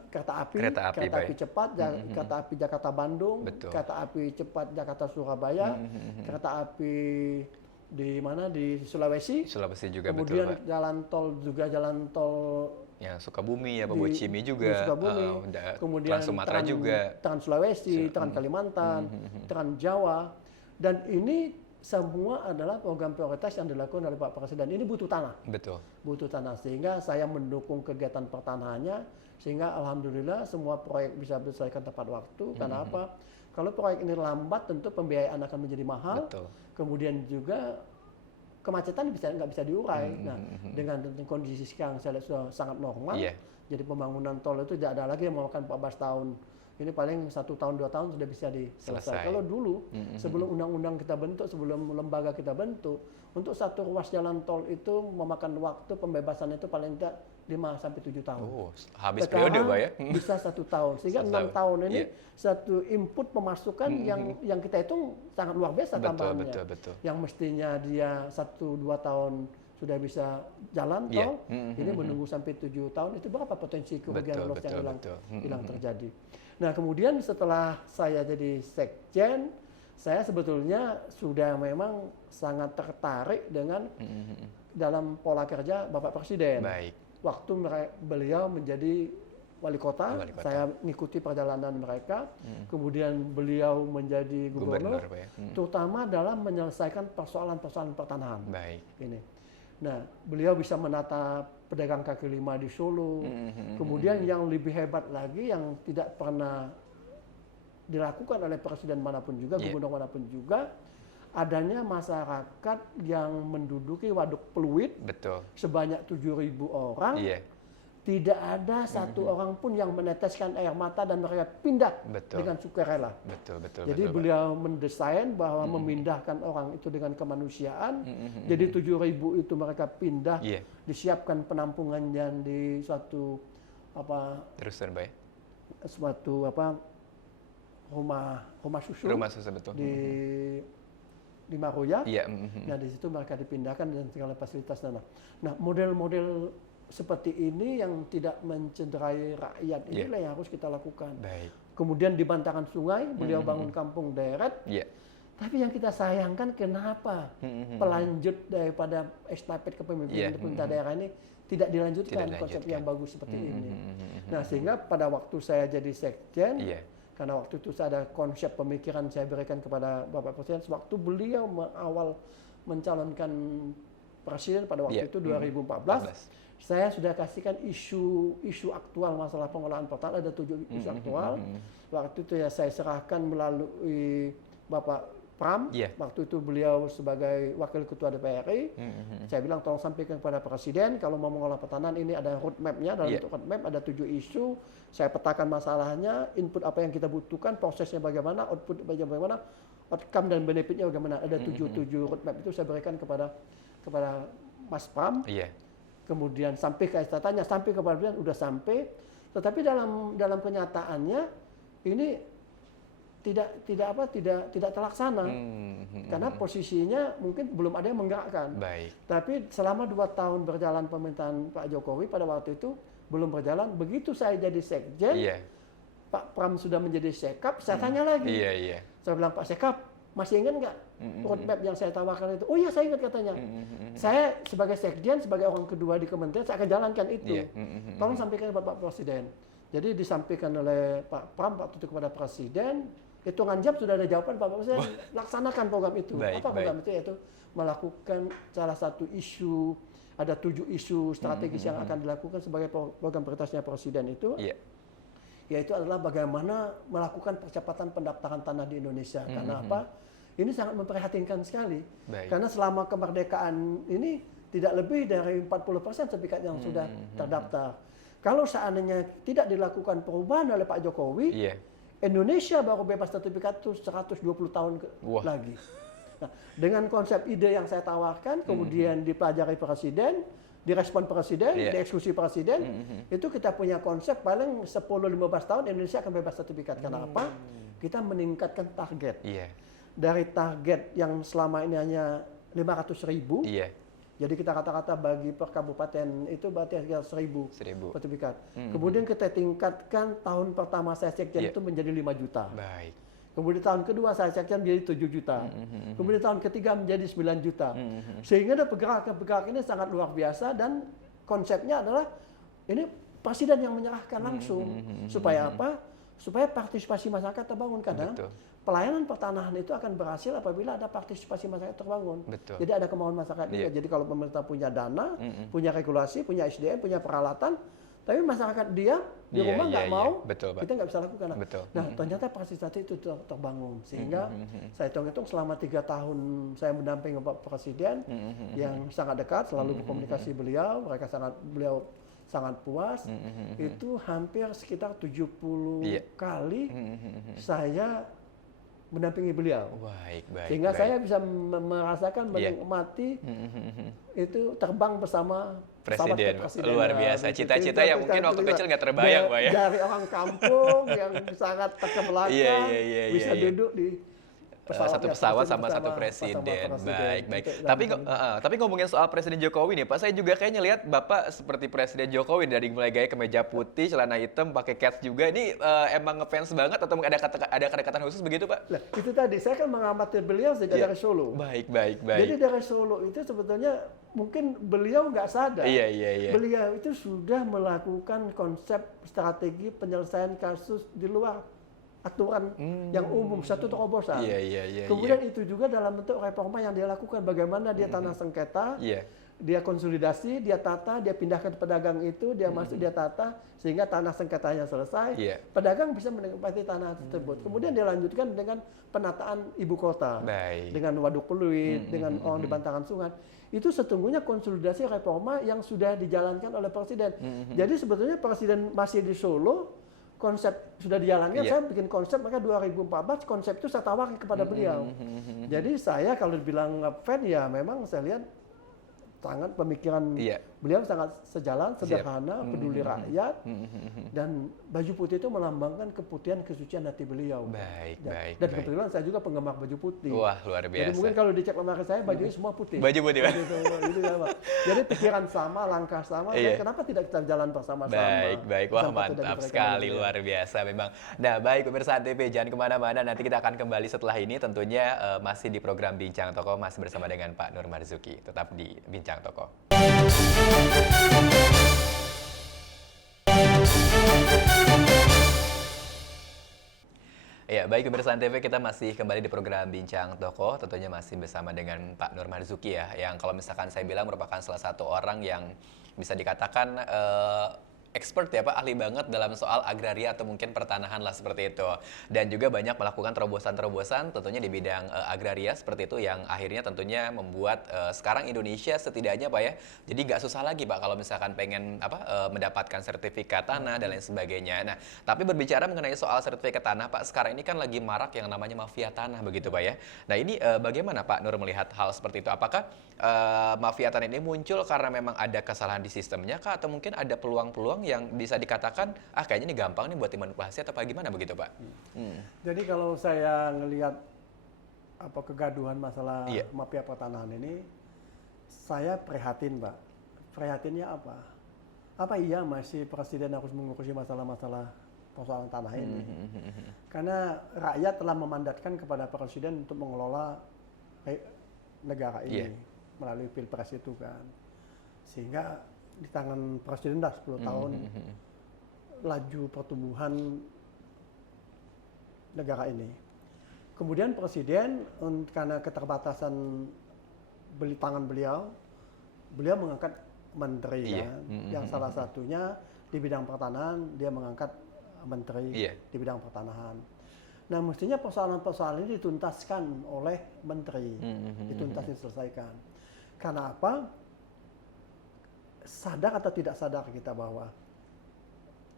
kereta api cepat, kereta api Jakarta Bandung, kereta api cepat Jakarta Surabaya, kereta api di mana di Sulawesi juga, kemudian betul, jalan tol ya Sukabumi ya, Bocimi juga, kemudian Trans Sumatera juga, Trans Sulawesi, Trans Kalimantan, Trans Jawa, dan ini semua adalah program prioritas yang dilakukan oleh Pak Presiden. Ini butuh tanah. Butuh tanah, sehingga saya mendukung kegiatan pertanahannya, sehingga alhamdulillah semua proyek bisa diselesaikan tepat waktu. Karena apa? Kalau proyek ini lambat, tentu pembiayaan akan menjadi mahal. Kemudian juga kemacetan nggak bisa diurai. Nah, dengan kondisi sekarang saya lihat sudah sangat normal. Jadi pembangunan tol itu tidak ada lagi yang memakan 14 tahun. Ini paling 1 tahun 2 tahun sudah bisa diselesaikan. Kalau dulu sebelum undang-undang kita bentuk, sebelum lembaga kita bentuk, untuk satu ruas jalan tol itu memakan waktu pembebasan itu paling tidak 5 sampai 7 tahun. Habis periode, Pak ya? Bisa 1 tahun. Sehingga 6 tahun ini satu input pemasukan yang kita hitung sangat luar biasa tambahannya. Yang mestinya dia 1-2 tahun sudah bisa jalan tol, ini menunggu sampai 7 tahun, itu berapa potensi kerugian loss yang hilang terjadi. Nah, kemudian setelah saya jadi sekjen, saya sebetulnya sudah memang sangat tertarik dengan dalam pola kerja Bapak Presiden. Waktu beliau menjadi wali kota, saya mengikuti perjalanan mereka, kemudian beliau menjadi gubernur, terutama dalam menyelesaikan persoalan-persoalan pertanahan. Ini. Nah, beliau bisa menata pedagang kaki lima di Solo. Kemudian yang lebih hebat lagi yang tidak pernah dilakukan oleh presiden manapun juga, gubernur manapun juga, adanya masyarakat yang menduduki Waduk Pluit sebanyak 7.000 orang. Tidak ada satu orang pun yang meneteskan air mata dan mereka pindah dengan sukarela. Jadi beliau mendesain bahwa memindahkan orang itu dengan kemanusiaan. Jadi 7.000 itu mereka pindah, disiapkan penampungannya di suatu rumah susun di Maroya. Nah, di situ mereka dipindahkan dan segala fasilitas tanah. Nah, model-model seperti ini yang tidak mencederai rakyat inilah yang harus kita lakukan. Kemudian di bantaran sungai beliau bangun kampung deret. Iya. Tapi yang kita sayangkan kenapa pelanjut daripada estafet kepemimpinan pemerintah daerah ini tidak dilanjutkan konsep yang bagus seperti ini. Nah, sehingga pada waktu saya jadi sekjen, karena waktu itu saya ada konsep pemikiran saya berikan kepada Bapak Presiden, sewaktu beliau awal mencalonkan Presiden pada waktu itu 2014, saya sudah kasihkan isu aktual masalah pengelolaan pertanian, ada 7 isu aktual. Waktu itu ya saya serahkan melalui Bapak Pram, waktu itu beliau sebagai Wakil Ketua DPR RI, saya bilang tolong sampaikan kepada Presiden, kalau mau mengolah pertanian ini ada roadmap-nya, dalam bentuk roadmap ada 7 isu, saya petakan masalahnya, input apa yang kita butuhkan, prosesnya bagaimana, output bagaimana, outcome dan benefitnya bagaimana, ada 7 roadmap itu saya berikan kepada Mas Pram, kemudian sampai ke istatanya, sampai kepada Presiden, udah sampai, tetapi dalam kenyataannya ini tidak terlaksana karena posisinya mungkin belum ada yang menggerakkan. Tapi selama 2 tahun berjalan pemerintahan Pak Jokowi pada waktu itu belum berjalan. Begitu saya jadi sekjen, Pak Pram sudah menjadi sekap, saya tanya lagi. Saya bilang, Pak Sekap, masih ingat nggak roadmap yang saya tawarkan itu? Oh iya, saya ingat katanya. Saya sebagai sekjen, sebagai orang kedua di kementerian, saya akan jalankan itu. Tolong sampaikan kepada Pak Presiden. Jadi disampaikan oleh Pak Pram waktu itu kepada Presiden. Hitungan jam sudah ada jawaban Pak Presiden, laksanakan program itu. Apa program itu? Yaitu melakukan salah satu isu, ada 7 isu strategis yang akan dilakukan sebagai program prioritasnya Presiden itu, yaitu adalah bagaimana melakukan percepatan pendaftaran tanah di Indonesia. Karena apa? Ini sangat memprihatinkan sekali. Karena selama kemerdekaan ini tidak lebih dari 40% sertifikat yang sudah terdaftar. Kalau seandainya tidak dilakukan perubahan oleh Pak Jokowi, Indonesia baru bebas sertifikat itu 120 tahun lagi. Nah, dengan konsep ide yang saya tawarkan, kemudian dipelajari Presiden, direspon Presiden, dieksekusi Presiden, itu kita punya konsep paling 10-15 tahun Indonesia akan bebas sertifikat. Karena apa? Kita meningkatkan target. Dari target yang selama ini hanya 500.000, jadi kita kata-kata bagi per kabupaten itu berarti sekitar 1.000 sertifikat. Kemudian kita tingkatkan tahun pertama saya sekjen itu menjadi 5 juta. Kemudian tahun kedua saya sekjen menjadi 7 juta. Kemudian tahun ketiga menjadi 9 juta. Sehingga ada pergerakan ini sangat luar biasa dan konsepnya adalah ini Presiden yang menyerahkan langsung. Supaya apa? Supaya partisipasi masyarakat terbangun. Karena pelayanan pertanahan itu akan berhasil apabila ada partisipasi masyarakat terbangun. Jadi ada kemauan masyarakat juga. Jadi kalau pemerintah punya dana, punya regulasi, punya SDM, punya peralatan, tapi masyarakat dia di rumah nggak mau, kita nggak bisa lakukan. Nah, ternyata partisipasi itu terbangun. Sehingga saya hitung-hitung selama 3 tahun saya mendampingi Bapak Presiden yang sangat dekat, selalu berkomunikasi beliau sangat puas. Itu hampir sekitar 70 kali saya mendampingi beliau, sehingga saya bisa merasakan menikmati itu terbang bersama Presiden. Luar biasa, cita-cita yang mungkin waktu kecil nggak terbayang, Pak ya. Dari orang kampung yang sangat terkebelakang, bisa duduk di satu pesawat sama satu presiden. Baik. Tapi ngomongin soal Presiden Jokowi nih, Pak, saya juga kayaknya lihat Bapak seperti Presiden Jokowi dari mulai gaya kemeja putih, celana hitam, pakai caps juga. Ini emang ngefans banget atau ada kedekatan khusus begitu, Pak? Nah, itu tadi saya kan mengamati beliau sejak dari Solo. Baik. Jadi dari Solo itu sebetulnya mungkin beliau nggak sadar. Beliau itu sudah melakukan konsep strategi penyelesaian kasus di luar aturan yang umum, satu terobosan. Kemudian itu juga dalam bentuk reforma yang dia lakukan, bagaimana dia tanah sengketa, dia konsolidasi, dia tata, dia pindahkan pedagang itu, dia masuk, dia tata, sehingga tanah sengketanya selesai, pedagang bisa menikmati tanah tersebut. Kemudian dia lanjutkan dengan penataan ibu kota, dengan waduk peluit, dengan orang di bantaran sungai. Itu sesungguhnya konsolidasi reforma yang sudah dijalankan oleh Presiden. Jadi sebetulnya Presiden masih di Solo, konsep sudah dijalankan, saya bikin konsep, maka 2014 konsep itu saya tawarkan kepada beliau. Jadi saya kalau dibilang fan, ya memang saya lihat sangat pemikiran Iya. beliau sangat sejalan, Siap. sederhana, peduli rakyat, dan baju putih itu melambangkan keputihan kesucian hati beliau. Baik, baik, Dan baik. kebetulan saya juga penggemar baju putih. Wah, luar Jadi biasa. mungkin kalau dicek lemari saya bajunya semua putih. Baju putih, Pak. Gitu ya, Pak. Jadi pikiran sama, langkah sama. Iya. Kenapa tidak kita jalan bersama-sama? Baik, baik. Wah, Pesan patut dari mantap mereka sekali, beliau. luar biasa memang. Nah, baik pemirsa TV, jangan kemana-mana. Nanti kita akan kembali setelah ini tentunya masih di program Bincang Tokoh, masih bersama dengan Pak Nur Marzuki. Tetap di Bincang Tokoh. Ya, baik pemirsa TV, kita masih kembali di program Bincang Tokoh, tentunya masih bersama dengan Pak Nur Marzuki ya, yang kalau misalkan saya bilang merupakan salah satu orang yang bisa dikatakan expert ya Pak, ahli banget dalam soal agraria atau mungkin pertanahan lah seperti itu. Dan juga banyak melakukan terobosan-terobosan tentunya di bidang agraria seperti itu yang akhirnya tentunya membuat sekarang Indonesia setidaknya Pak ya, jadi nggak susah lagi Pak kalau misalkan pengen mendapatkan sertifikat tanah dan lain sebagainya. Nah, tapi berbicara mengenai soal sertifikat tanah Pak, sekarang ini kan lagi marak yang namanya mafia tanah begitu Pak ya. Nah, ini bagaimana Pak Nur melihat hal seperti itu? Apakah mafia tanah ini muncul karena memang ada kesalahan di sistemnya kah, atau mungkin ada peluang-peluang yang bisa dikatakan kayaknya ini gampang nih buat dimanipulasi atau bagaimana begitu Pak? Jadi kalau saya ngelihat kegaduhan masalah Iya. mafia pertanahan ini, saya prihatin Pak. Prihatinnya apa? Apa iya masih presiden harus mengurusi masalah-masalah persoalan tanah ini? Karena rakyat telah memandatkan kepada presiden untuk mengelola negara ini melalui pilpres itu kan. Sehingga di tangan presiden dah 10 tahun laju pertumbuhan negara ini. Kemudian presiden karena keterbatasan tangan beliau mengangkat menteri kan. Yang salah satunya di bidang pertanahan dia mengangkat menteri di bidang pertanahan. Nah, mestinya persoalan-persoalan ini dituntaskan oleh menteri, dituntas diselesaikan. Karena apa? Sadar atau tidak sadar kita bahwa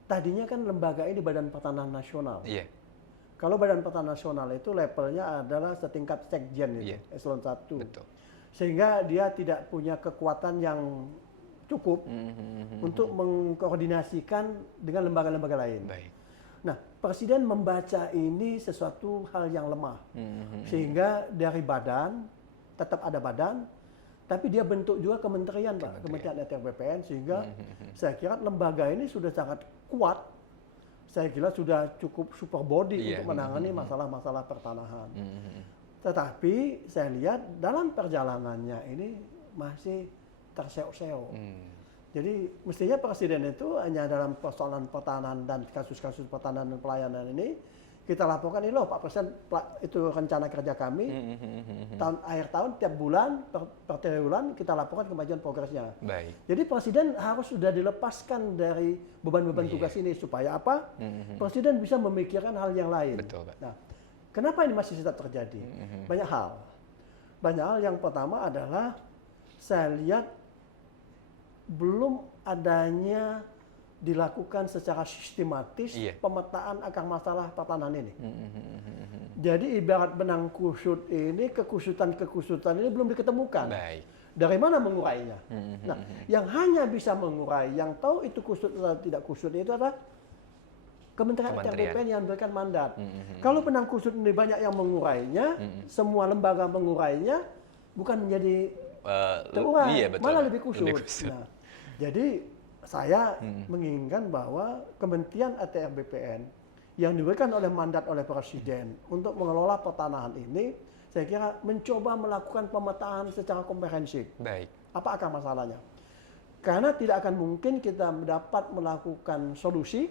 tadinya kan lembaga ini Badan Pertanahan Nasional. Iya. Kalau Badan Pertanahan Nasional itu levelnya adalah setingkat sekjen itu, eselon 1. Betul. Sehingga dia tidak punya kekuatan yang cukup untuk mengkoordinasikan dengan lembaga-lembaga lain. Baik. Nah, presiden membaca ini sesuatu hal yang lemah. Sehingga dari badan, tetap ada badan, tapi dia bentuk juga kementerian, Pak, Kementerian ATR BPN, sehingga saya kira lembaga ini sudah sangat kuat. Saya kira sudah cukup super body untuk menangani masalah-masalah pertanahan. Tetapi saya lihat dalam perjalanannya ini masih terseok-seok. Jadi mestinya presiden itu hanya dalam persoalan pertanahan dan kasus-kasus pertanahan dan pelayanan ini kita laporkan, ini loh Pak Presiden, itu rencana kerja kami, akhir tahun tiap bulan, per triwulan kita laporkan kemajuan progresnya. Baik. Jadi presiden harus sudah dilepaskan dari beban-beban tugas ini supaya apa? Presiden bisa memikirkan hal yang lain. Betul, Pak. Nah, kenapa ini masih tetap terjadi? Banyak hal. Banyak hal. Yang pertama adalah saya lihat belum adanya dilakukan secara sistematis pemetaan akar masalah pertanahan ini. Jadi ibarat benang kusut ini, kekusutan ini belum diketemukan. Baik. Dari mana mengurainya? Nah, yang hanya bisa mengurai, yang tahu itu kusut atau tidak kusut itu adalah Kementerian BPN yang memberikan mandat. Kalau benang kusut ini banyak yang mengurainya, semua lembaga mengurainya, bukan menjadi terurai, malah lebih kusut. Nah, jadi saya menginginkan bahwa Kementerian ATR BPN yang diberikan oleh mandat oleh Presiden untuk mengelola pertanahan ini, saya kira mencoba melakukan pemetaan secara komprehensif. Baik. Apa akar masalahnya? Karena tidak akan mungkin kita dapat melakukan solusi,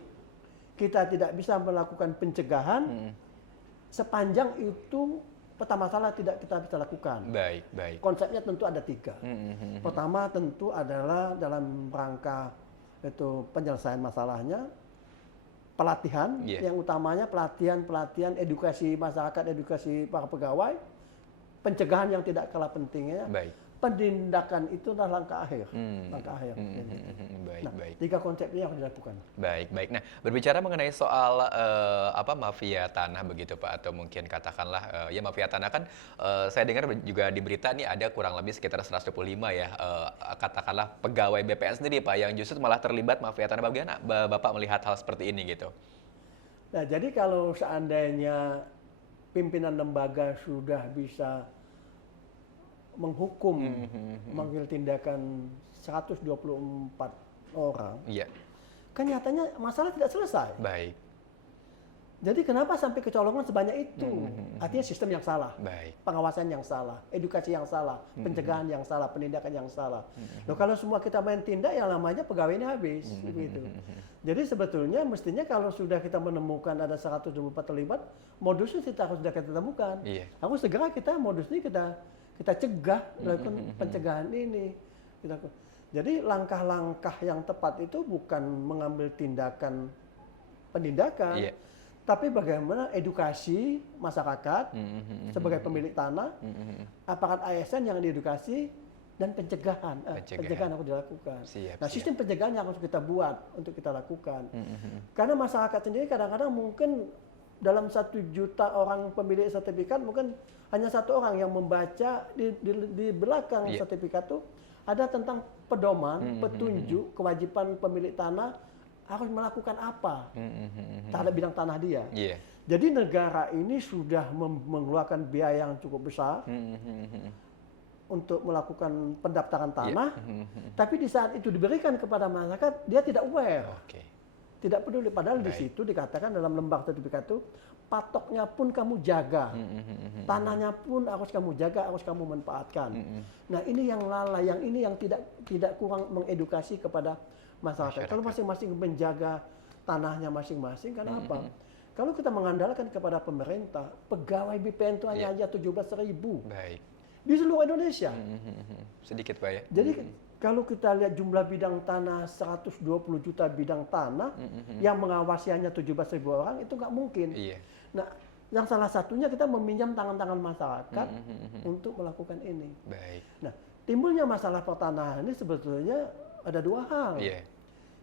kita tidak bisa melakukan pencegahan sepanjang itu peta masalah tidak kita bisa lakukan. Baik, baik. Konsepnya tentu ada 3. Pertama tentu adalah dalam rangka itu penyelesaian masalahnya, pelatihan, yang utamanya pelatihan edukasi masyarakat, edukasi para pegawai, pencegahan yang tidak kalah pentingnya, Baik. penindakan itu adalah langkah akhir. Langkah akhir. Baik, Nah, baik. 3 konsep ini yang harus dilakukan. Baik, baik. Nah, berbicara mengenai soal mafia tanah begitu Pak, atau mungkin katakanlah ya mafia tanah kan saya dengar juga di berita nih ada kurang lebih sekitar 125 ya katakanlah pegawai BPN sendiri Pak yang justru malah terlibat mafia tanah. Bagaimana Bapak melihat hal seperti ini gitu? Nah, jadi kalau seandainya pimpinan lembaga sudah bisa menghukum, mengambil tindakan 124 orang, Iya, kan nyatanya masalah tidak selesai. baik, Jadi kenapa sampai kecolongan sebanyak itu? Artinya sistem yang salah, baik. pengawasan yang salah, edukasi yang salah, pencegahan yang salah, penindakan yang salah. Loh, kalau semua kita main tindak, yang namanya pegawainya habis. Gitu. Jadi sebetulnya mestinya kalau sudah kita menemukan ada 124 terlibat, modusnya kita harus sudah kita temukan. Iya. Harus segera kita modus ini kita cegah, lakukan pencegahan ini. Jadi langkah-langkah yang tepat itu bukan mengambil tindakan penindakan, Iya. tapi bagaimana edukasi masyarakat sebagai pemilik tanah, aparat ASN yang diedukasi, dan pencegahan. Pencegahan harus dilakukan. Siap, Nah, siap. sistem pencegahan yang harus kita buat untuk kita lakukan. Karena masyarakat sendiri kadang-kadang mungkin dalam 1 juta orang pemilik sertifikat mungkin hanya 1 orang yang membaca di belakang Iya. sertifikat itu ada tentang pedoman, petunjuk, kewajiban pemilik tanah harus melakukan apa terhadap bidang tanah dia. Iya. Jadi negara ini sudah mengeluarkan biaya yang cukup besar untuk melakukan pendaftaran tanah, tapi di saat itu diberikan kepada masyarakat, dia tidak aware, Oke. tidak peduli. Padahal di Baik. situ dikatakan dalam lembar sertifikat itu, patoknya pun kamu jaga, tanahnya pun harus kamu jaga, harus kamu manfaatkan. Nah, ini yang lalai, yang ini yang tidak kurang mengedukasi kepada masyarakat. Kalau masing-masing menjaga tanahnya masing-masing, karena apa? Kalau kita mengandalkan kepada pemerintah, pegawai BPN itu hanya 17.000 Baik. di seluruh Indonesia. Sedikit Pak ya. Jadi kalau kita lihat jumlah bidang tanah 120 juta bidang tanah yang mengawasi hanya 17.000 orang, itu nggak mungkin. Iya. Nah, yang salah satunya kita meminjam tangan-tangan masyarakat untuk melakukan ini. Baik. Nah, timbulnya masalah pertanahan ini sebetulnya ada 2 hal. Iya.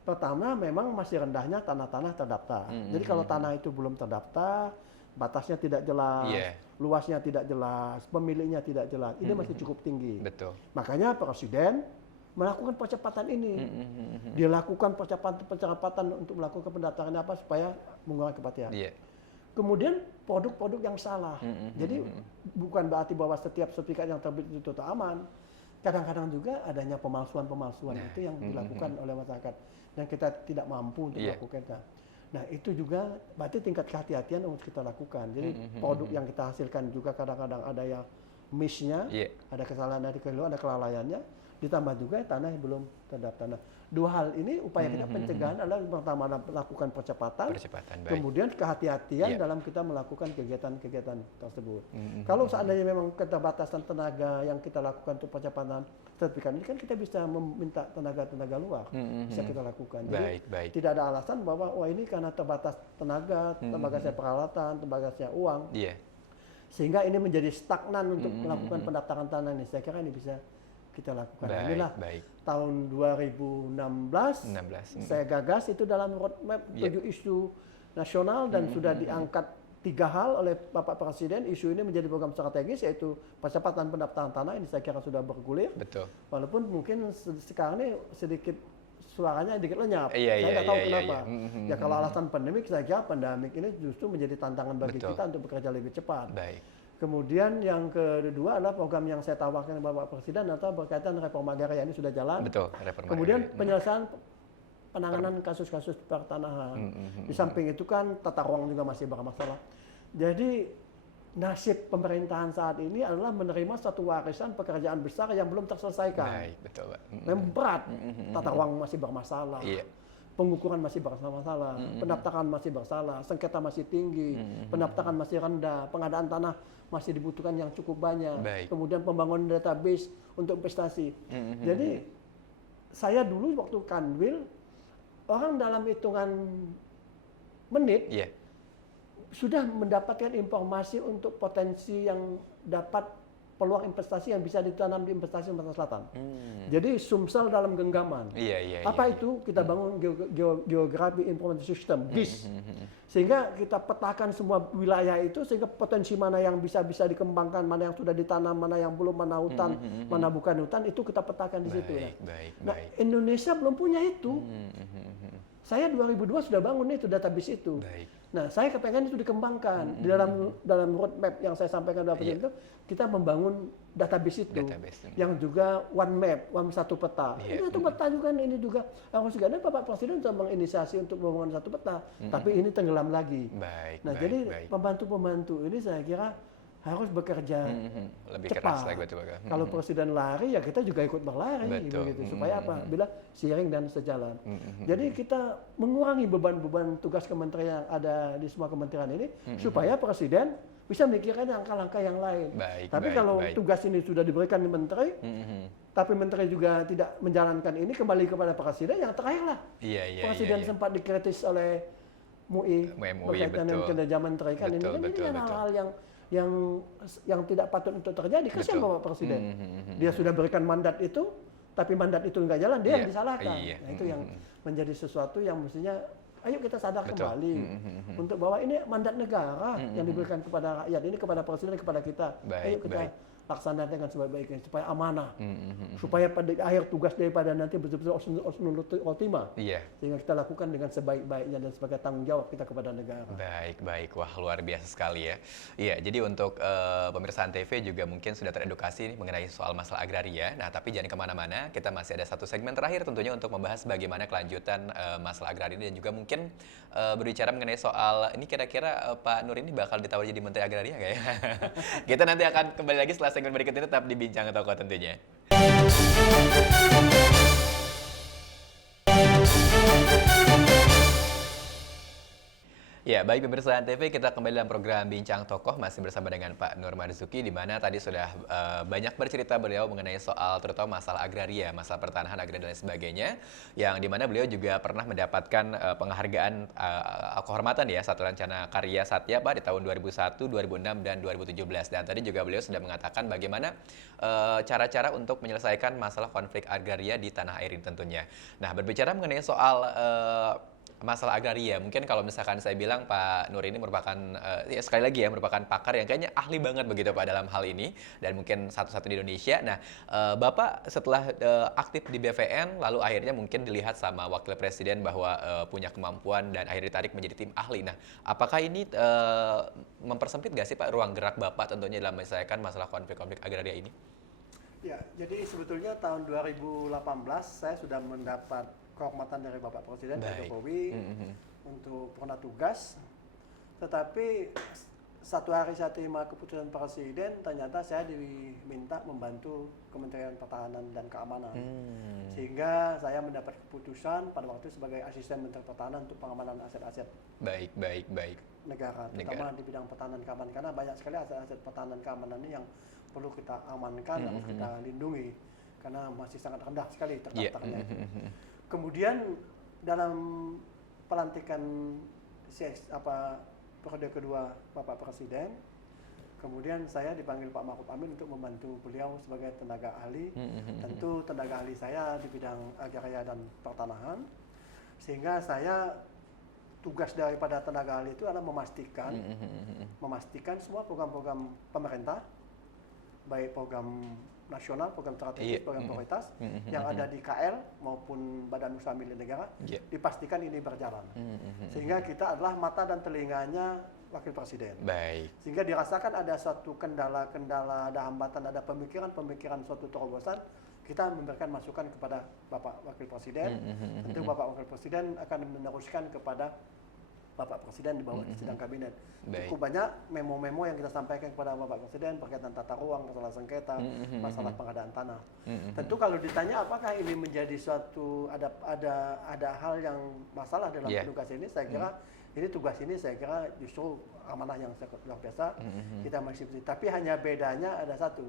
Pertama, memang masih rendahnya tanah-tanah terdaftar. Jadi kalau tanah itu belum terdaftar, batasnya tidak jelas, Iya. luasnya tidak jelas, pemiliknya tidak jelas, ini masih cukup tinggi. Betul. Makanya Presiden melakukan percepatan ini. Dia lakukan percepatan untuk melakukan pendaftaran apa supaya mengurangi kepatihan. Iya. Kemudian produk-produk yang salah. Jadi bukan berarti bahwa setiap sertifikat yang terbit itu total aman. Kadang-kadang juga adanya pemalsuan-pemalsuan itu yang dilakukan oleh masyarakat dan kita tidak mampu untuk melakukan. Nah, itu juga berarti tingkat kehati-hatian harus kita lakukan. Jadi produk yang kita hasilkan juga kadang-kadang ada yang miss-nya, ada kesalahan dari ada kelalaiannya, ditambah juga tanah yang belum terdaftar. Nah, 2 hal ini upaya kita pencegahan adalah pertama lakukan percepatan, Baik. kemudian kehati-hatian dalam kita melakukan kegiatan-kegiatan tersebut. Kalau seandainya memang keterbatasan tenaga yang kita lakukan untuk percepatan sertifikat ini kan kita bisa meminta tenaga-tenaga luar, bisa kita lakukan. Jadi Baik. tidak ada alasan bahwa wah ini karena terbatas tenaga, terbatasnya peralatan, terbatasnya uang, Iya. sehingga ini menjadi stagnan untuk melakukan pendaftaran tanah ini. Saya kira ini bisa kita lakukan. Nah, inilah tahun 2016 saya gagas itu dalam roadmap 7 isu nasional dan sudah diangkat 3 hal oleh Bapak Presiden. Isu ini menjadi program strategis yaitu percepatan pendaftaran tanah, ini saya kira sudah bergulir. Betul. Walaupun mungkin sekarang ini sedikit suaranya sedikit lenyap. Iya, saya nggak tahu kenapa. iya. Ya kalau alasan pandemik, saya kira pandemik ini justru menjadi tantangan bagi kita untuk bekerja lebih cepat. Baik. Kemudian yang kedua adalah program yang saya tawarkan kepada Bapak Presiden atau berkaitan reforma agraria ini sudah jalan. Betul. Reforma Kemudian agraria. penyelesaian penanganan kasus-kasus pertanahan. Di samping itu kan tata ruang juga masih bermasalah. Jadi nasib pemerintahan saat ini adalah menerima satu warisan pekerjaan besar yang belum terselesaikan. Baik, betul Pak. Memang berat, tata ruang masih bermasalah. Iya. Pengukuran masih bermasalah, pendaftaran masih bermasalah, sengketa masih tinggi, pendaftaran masih rendah, pengadaan tanah masih dibutuhkan yang cukup banyak. Baik. Kemudian pembangunan database untuk investasi. Jadi saya dulu waktu Kanwil, orang dalam hitungan menit sudah mendapatkan informasi untuk potensi yang dapat peluang investasi yang bisa ditanam di investasi Sumatera Selatan. Jadi Sumsel dalam genggaman. Apa itu? Kita bangun geografi information system, GIS. Sehingga kita petakan semua wilayah itu, sehingga potensi mana yang bisa dikembangkan, mana yang sudah ditanam, mana yang belum, mana hutan, mana bukan hutan, itu kita petakan di situ. Nah, Indonesia belum punya itu. Saya 2002 sudah bangun itu database itu. Nah, saya kepengen itu dikembangkan. Di dalam roadmap yang saya sampaikan dalam itu, kita membangun database itu. Yang juga one map, satu peta. Ini satu peta juga, ini juga. Harus juga, Bapak Presiden sudah menginisiasi untuk membangun satu peta. Tapi ini tenggelam lagi. Jadi pembantu-pembantu ini saya kira harus bekerja lebih cepat. Keras lagi, betul. Kalau presiden lari, ya kita juga ikut berlari, begitu. Supaya apa? Bila seiring dan sejalan. Jadi kita mengurangi beban-beban tugas kementerian yang ada di semua kementerian ini, supaya presiden bisa memikirkan langkah-langkah yang lain. Tapi kalau tugas ini sudah diberikan di menteri, tapi menteri juga tidak menjalankan ini, kembali kepada presiden, yang terakhir lah. Presiden sempat dikritis oleh MUI berkaitan dengan kinerja menteri kan. Ini kan hal-hal yang tidak patut untuk terjadi. Kasihan Bapak Presiden. Dia sudah berikan mandat itu, tapi mandat itu nggak jalan, dia yang disalahkan. Nah, itu yang menjadi sesuatu yang mestinya, ayo kita sadar kembali untuk bahwa ini mandat negara yang diberikan kepada rakyat, ini kepada Presiden, kepada kita. Ayo kita laksanakan dengan sebaik-baiknya supaya amanah, supaya pada akhir tugas daripada nanti betul-betul ultima, sehingga kita lakukan dengan sebaik-baiknya dan sebagai tanggung jawab kita kepada negara. Baik, wah luar biasa sekali ya. Iya, jadi untuk pemirsa TV juga mungkin sudah teredukasi mengenai soal masalah agraria. Nah, tapi jangan kemana-mana, kita masih ada satu segmen terakhir tentunya untuk membahas bagaimana kelanjutan masalah agraria dan juga mungkin berbicara mengenai soal ini kira-kira Pak Nur ini bakal ditawar jadi Menteri Agraria nggak ya? Kita nanti akan kembali lagi setelah segmen berikut ini, tetap di Bincang Toko tentunya. Ya, baik pemirsa TV, kita kembali dalam program Bincang Tokoh masih bersama dengan Pak Nur Marzuki, di mana tadi sudah banyak bercerita beliau mengenai soal terutama masalah agraria, masalah pertanahan agraria dan sebagainya, yang di mana beliau juga pernah mendapatkan penghargaan kehormatan ya Satu Rencana Karya Satya Pak di tahun 2001, 2006 dan 2017. Dan tadi juga beliau sudah mengatakan bagaimana cara-cara untuk menyelesaikan masalah konflik agraria di tanah air ini tentunya. Nah, berbicara mengenai soal masalah agraria, mungkin kalau misalkan saya bilang Pak Nur ini merupakan ya sekali lagi ya merupakan pakar yang kayaknya ahli banget begitu Pak dalam hal ini, dan mungkin satu-satu di Indonesia. Nah, Bapak setelah aktif di BVN lalu akhirnya mungkin dilihat sama Wakil Presiden bahwa punya kemampuan dan akhirnya ditarik menjadi tim ahli. Nah, apakah ini mempersempit nggak sih Pak ruang gerak Bapak tentunya dalam menyelesaikan masalah konflik-konflik agraria ini? Ya, jadi sebetulnya tahun 2018 saya sudah mendapat kehormatan dari Bapak Presiden Pak Jokowi untuk pernah tugas, tetapi satu hari saya terima keputusan Presiden, ternyata saya diminta membantu Kementerian Pertahanan dan Keamanan, sehingga saya mendapat keputusan pada waktu sebagai asisten Menteri Pertahanan untuk pengamanan aset-aset negara, terutama di bidang pertahanan keamanan, karena banyak sekali aset-aset pertahanan keamanan ini yang perlu kita amankan, harus kita lindungi, karena masih sangat rendah sekali terdaftarnya. Kemudian dalam pelantikan periode kedua Bapak Presiden, kemudian saya dipanggil Pak Ma'ruf Amin untuk membantu beliau sebagai tenaga ahli. Tentu tenaga ahli saya di bidang agraria dan pertanahan, sehingga saya tugas daripada tenaga ahli itu adalah memastikan semua program-program pemerintah, baik program nasional, program strategis, program prioritas yang ada di KL maupun Badan Usaha Milik Negara, dipastikan ini berjalan. Sehingga kita adalah mata dan telinganya Wakil Presiden. Sehingga dirasakan ada suatu kendala-kendala, ada hambatan, ada pemikiran-pemikiran suatu terobosan, kita memberikan masukan kepada Bapak Wakil Presiden. Tentu Bapak Wakil Presiden akan meneruskan kepada Bapak Presiden di bawah sidang kabinet. Cukup banyak memo-memo yang kita sampaikan kepada Bapak Presiden berkaitan tata ruang, masalah sengketa, masalah pengadaan tanah. Tentu kalau ditanya apakah ini menjadi suatu ada hal yang masalah dalam tugas ini, saya kira tugas ini saya kira justru amanah yang luar biasa. Kita masih, tapi hanya bedanya ada satu.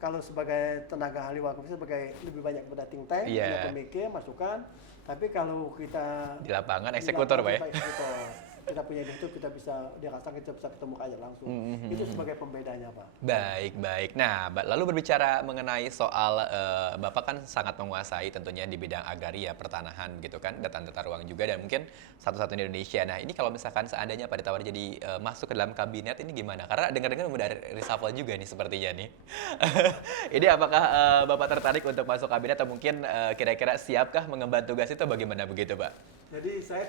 Kalau sebagai tenaga ahli wakil sebagai lebih banyak pada think tank, pemikir, masukan. Tapi kalau kita di lapangan eksekutor, Pak ya. kita punya itu kita bisa dirasakan, kita bisa ketemu rakyat langsung. Itu sebagai pembedanya, Pak. Baik. Nah, lalu berbicara mengenai soal Bapak kan sangat menguasai tentunya di bidang agraria, pertanahan gitu kan, dan tata ruang juga, dan mungkin satu-satu di Indonesia. Nah, ini kalau misalkan seandainya Pak ditawar jadi masuk ke dalam kabinet ini gimana? Karena dengar-dengar udah reshuffle juga nih sepertinya nih. Ini apakah Bapak tertarik untuk masuk kabinet atau mungkin kira-kira siapkah mengemban tugas itu, bagaimana begitu, Pak? Jadi saya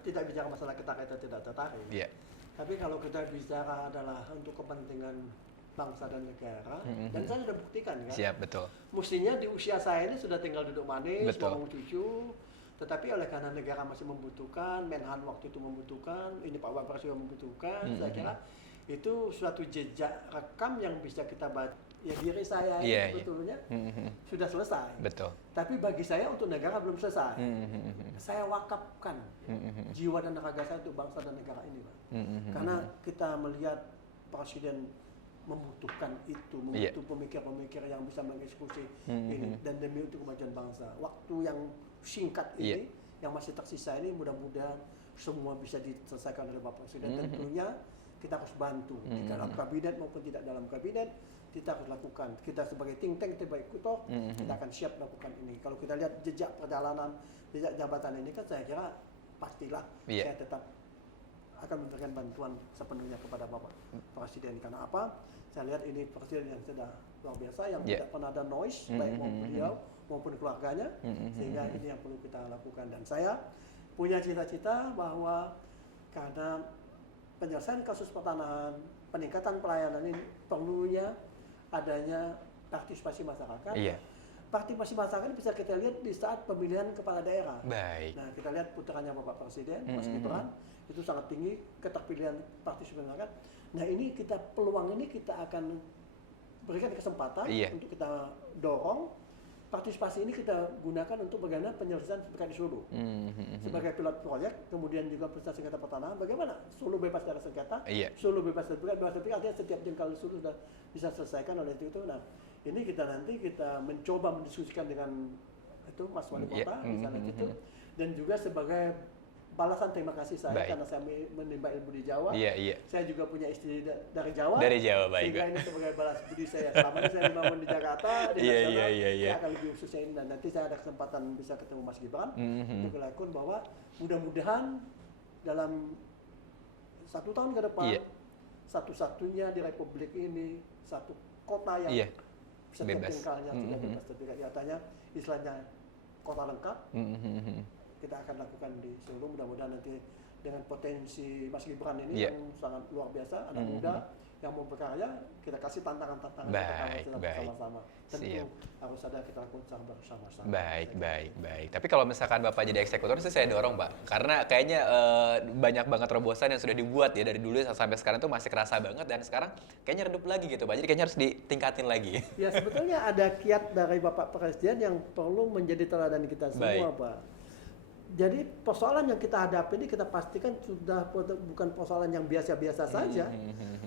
tidak bicara masalah tertarik atau tidak tertarik. Iya. Tapi kalau kita bicara adalah untuk kepentingan bangsa dan negara, dan saya sudah buktikan kan. Siap, betul. Mestinya di usia saya ini sudah tinggal duduk manis, Betul. ngomong cucu, tetapi oleh karena negara masih membutuhkan, Menhan waktu itu membutuhkan, ini Pak Wapres juga membutuhkan, saya kira itu suatu jejak rekam yang bisa kita baca. Ya diri saya ini sebetulnya sudah selesai. Betul. Tapi bagi saya untuk negara belum selesai. Saya wakafkan jiwa dan raga saya untuk bangsa dan negara ini, Pak. Karena kita melihat Presiden membutuhkan itu, membutuhkan pemikir-pemikir yang bisa mengeksekusi ini, dan demi untuk kemajuan bangsa. Waktu yang singkat ini, yang masih tersisa ini, mudah-mudahan semua bisa diselesaikan oleh Bapak Presiden. Tentunya kita harus bantu di dalam kabinet maupun tidak dalam kabinet. Kita harus lakukan. Kita sebagai think tank, sebagai kutoh, kita akan siap lakukan ini. Kalau kita lihat jejak perjalanan, jejak jabatan ini kan saya kira pastilah saya tetap akan memberikan bantuan sepenuhnya kepada Bapak Presiden. Karena apa? Saya lihat ini Presiden yang sudah luar biasa, yang tidak pernah ada noise, baik maupun beliau maupun keluarganya, sehingga ini yang perlu kita lakukan. Dan saya punya cita-cita bahwa karena penyelesaian kasus pertanahan, peningkatan pelayanan ini perlunya adanya partisipasi masyarakat. Partisipasi masyarakat bisa kita lihat di saat pemilihan kepala daerah. Baik. Nah, kita lihat puterannya Bapak Presiden, Mas Gibran, itu sangat tinggi keterpilihan partisipasi masyarakat. Nah, ini peluang ini kita akan berikan kesempatan untuk kita dorong. Partisipasi ini kita gunakan untuk bagaimana penyelesaian sengketa di Solo. Sebagai pilot proyek, kemudian juga penyelesaian sengketa pertanahan, bagaimana Solo bebas dari sengketa, Solo bebas dari sengketa, artinya setiap jengkal Solo sudah bisa selesaikan oleh itu. Nah, ini kita mencoba mendiskusikan dengan itu Mas Wali Kota, misalnya itu, dan juga sebagai balasan terima kasih saya karena saya menimba ilmu di Jawa. Saya juga punya istri dari Jawa. Dari Jawa, baik. Sehingga ini sebagai balas budi saya. Selama ini saya membangun di Jakarta, di nasional, saya akan lebih khususnya ini. Dan nanti saya ada kesempatan bisa ketemu Mas Gibran untuk melakukan bahwa mudah-mudahan dalam 1 tahun ke depan, satu-satunya di Republik ini, satu kota yang setiap tingkalnya sudah bebas dari katanya, istilahnya kota lengkap. Kita akan lakukan di Solo, mudah-mudahan nanti dengan potensi Mas Gibran ini yang sangat luar biasa, anak muda yang mau berkarya, kita kasih tantangan-tantangan kita bersama-sama. Tentu harus ada kita lakukan secara bersama-sama. Baik. Tapi kalau misalkan Bapak jadi eksekutor sih saya dorong, Pak. Karena kayaknya banyak banget terobosan yang sudah dibuat ya dari dulu sampai sekarang tuh masih kerasa banget, dan sekarang kayaknya redup lagi gitu, Pak. Jadi kayaknya harus ditingkatin lagi. Ya, sebetulnya ada kiat dari Bapak Presiden yang perlu menjadi teladan kita semua, Pak. Jadi persoalan yang kita hadapi ini kita pastikan sudah bukan persoalan yang biasa-biasa saja,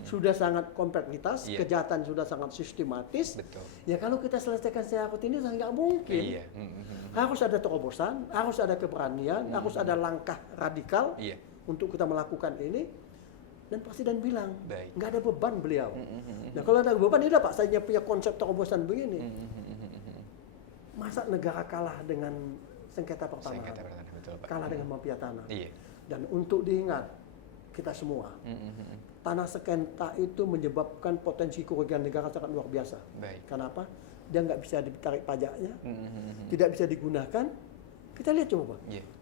sudah sangat kompleksitas, kejahatan sudah sangat sistematis. Betul. Ya kalau kita selesaikan secara ini nggak mungkin. Harus ada terobosan, harus ada keberanian, harus ada langkah radikal untuk kita melakukan ini. Dan Presiden bilang nggak ada beban beliau. Nah kalau ada beban, ini Pak, saya punya konsep terobosan begini. Masa negara kalah dengan sengketa pertanahan, kalah dengan mafia tanah. Dan untuk diingat kita semua, tanah sengketa itu menyebabkan potensi kerugian negara sangat luar biasa. Kenapa? Dia nggak bisa ditarik pajaknya, tidak bisa digunakan. Kita lihat coba, Pak.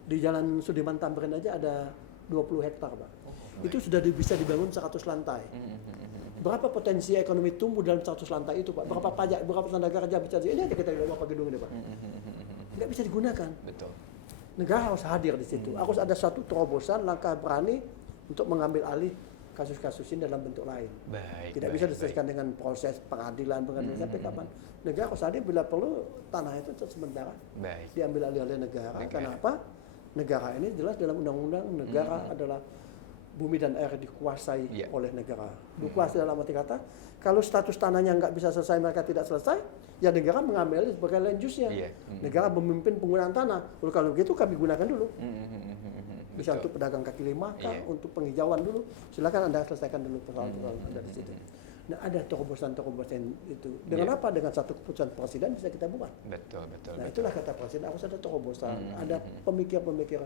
Di Jalan Sudirman Tamrin aja ada 20 hektar, Pak. Itu sudah bisa dibangun 100 lantai. Berapa potensi ekonomi tumbuh dalam 100 lantai itu, Pak? Berapa pajak, berapa tenaga kerja bisa ini aja kita lihat berapa gedung ini, Pak. Nggak bisa digunakan. Betul. Negara harus hadir di situ. Harus ada satu terobosan, langkah berani untuk mengambil alih kasus-kasus ini dalam bentuk lain. Tidak bisa diselesaikan dengan proses pengadilan sampai kapan. Negara harus hadir bila perlu tanah itu sementara diambil alih oleh negara. Kenapa? Negara ini jelas dalam undang-undang negara adalah bumi dan air dikuasai oleh negara. Dikuasai dalam arti kata, kalau status tanahnya nggak bisa selesai, mereka tidak selesai, ya negara mengambil sebagai land use-nya. Negara memimpin penggunaan tanah. Kalau begitu kami gunakan dulu. Bisa betul. untuk pedagang kaki lima kah, Iya. untuk penghijauan dulu. Silakan Anda selesaikan dulu persoalan-persoalan Anda di situ. Nah, ada terobosan-terobosan itu. Dengan Iya. apa? Dengan satu keputusan presiden bisa kita buat. Betul, betul, Nah, betul. itulah kata presiden, harus ada terobosan, ada pemikir-pemikir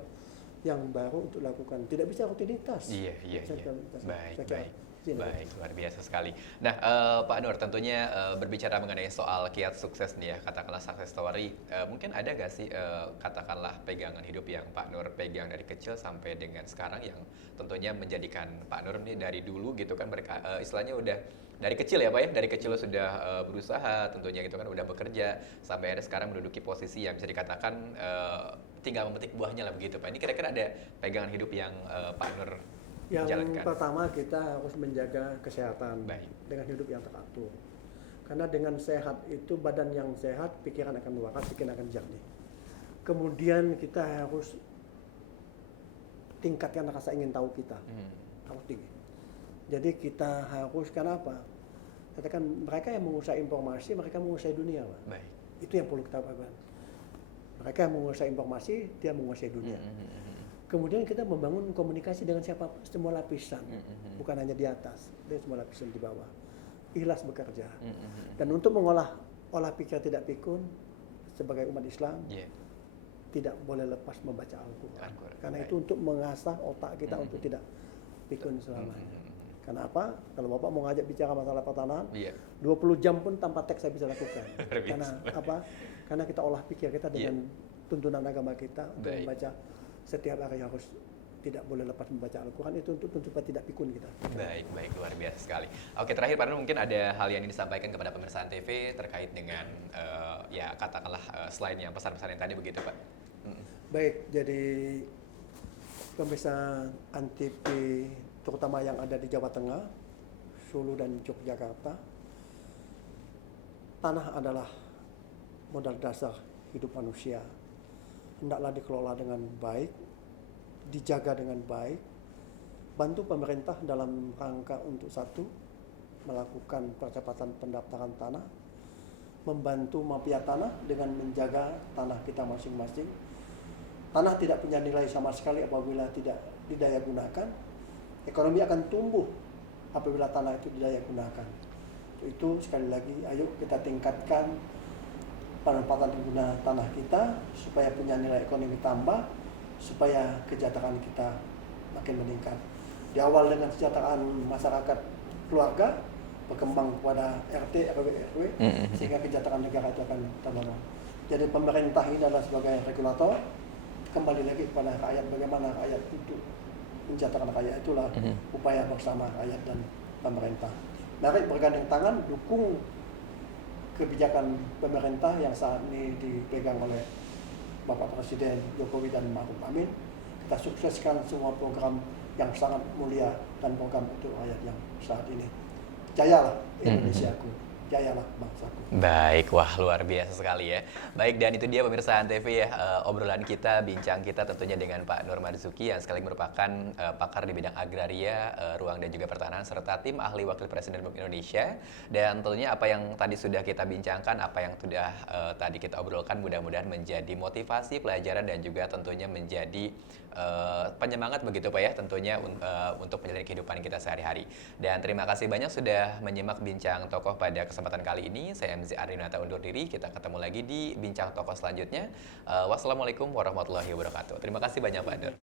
yang baru untuk lakukan. Tidak bisa rutinitas. Iya, iya, Saya iya. kira- Baik, saya kira. baik. Sini, Pak. Baik, luar biasa sekali. Nah, Pak Nur, tentunya berbicara mengenai soal kiat sukses nih ya, katakanlah success story, mungkin ada nggak sih katakanlah pegangan hidup yang Pak Nur pegang dari kecil sampai dengan sekarang yang tentunya menjadikan Pak Nur nih dari dulu gitu kan istilahnya udah dari kecil ya Pak ya, dari kecil sudah berusaha tentunya gitu kan, udah bekerja sampai akhirnya sekarang menduduki posisi yang bisa dikatakan tinggal memetik buahnya lah begitu Pak. Ini kira-kira ada pegangan hidup yang Pak Nur Yang jalankan? pertama kita harus menjaga kesehatan Baik. dengan hidup yang teratur. Karena dengan sehat itu badan yang sehat, pikiran akan waras, pikiran akan jernih. Kemudian kita harus tingkatkan rasa ingin tahu kita, harus tinggi. Jadi kita harus, karena apa? Katakan mereka yang menguasai informasi, mereka menguasai dunia, Pak. Baik. Itu yang perlu kita pahami. Mereka yang menguasai informasi, dia menguasai dunia. Kemudian kita membangun komunikasi dengan siapa, semua lapisan, bukan hanya di atas, dan semua lapisan di bawah. Ikhlas bekerja. Dan untuk mengolah olah pikir tidak pikun sebagai umat Islam, Iya. tidak boleh lepas membaca Al-Quran. Al-Quran, Karena baik. itu untuk mengasah otak kita untuk tidak pikun selamanya. Karena apa? Kalau Bapak mau ngajak bicara masalah pertanahan, Iya. 20 jam pun tanpa teks saya bisa lakukan. Luar biasa. Karena apa? Karena kita olah pikir kita dengan tuntunan agama kita untuk Baik. membaca setiap hari harus tidak boleh lepas membaca Al-Quran, itu untuk supaya tidak pikun kita. Baik, baik, luar biasa sekali. Oke, terakhir Pak Nur, mungkin ada hal yang ingin disampaikan kepada pemirsa TV terkait dengan ya katakanlah selain yang pesan-pesan yang tadi begitu Pak. Baik, jadi pemirsa Antv terutama yang ada di Jawa Tengah, Solo dan Yogyakarta, tanah adalah modal dasar hidup manusia. Hendaklah dikelola dengan baik, dijaga dengan baik, bantu pemerintah dalam rangka untuk satu, melakukan percepatan pendaftaran tanah, membantu mafia tanah dengan menjaga tanah kita masing-masing. Tanah tidak punya nilai sama sekali apabila tidak didaya gunakan. Ekonomi akan tumbuh apabila tanah itu didaya gunakan. Itu sekali lagi, ayo kita tingkatkan penempatan guna tanah kita supaya punya nilai ekonomi tambah, supaya kesejahteraan kita makin meningkat. Di awal dengan kesejahteraan masyarakat keluarga, berkembang kepada RT, RW, RW, sehingga kesejahteraan negara itu akan tambah. Jadi pemerintah ini adalah sebagai regulator, kembali lagi kepada rakyat, bagaimana rakyat itu mensejahterakan rakyat, itulah upaya bersama rakyat dan pemerintah. Mari bergandeng tangan, dukung kebijakan pemerintah yang saat ini dipegang oleh Bapak Presiden Jokowi dan Ma'ruf Amin. Kita sukseskan semua program yang sangat mulia dan program untuk rakyat yang saat ini. Jayalah Indonesiaku, jayalah bangsaku. Baik, wah luar biasa sekali ya. Baik, dan itu dia pemirsa Antv ya, obrolan kita, bincang kita tentunya dengan Pak Nur Marzuki yang sekali merupakan pakar di bidang agraria, ruang dan juga pertanahan, serta tim ahli Wakil Presiden Republik Indonesia. Dan tentunya apa yang tadi sudah kita bincangkan, apa yang sudah tadi kita obrolkan, mudah-mudahan menjadi motivasi, pelajaran, dan juga tentunya menjadi penyemangat begitu Pak ya, tentunya untuk menjalani kehidupan kita sehari-hari. Dan terima kasih banyak sudah menyimak bincang tokoh pada kesempatan kali ini. Saya MZ Arinata undur diri, kita ketemu lagi di bincang tokoh selanjutnya. Wassalamualaikum warahmatullahi wabarakatuh. Terima kasih banyak Pak Nur.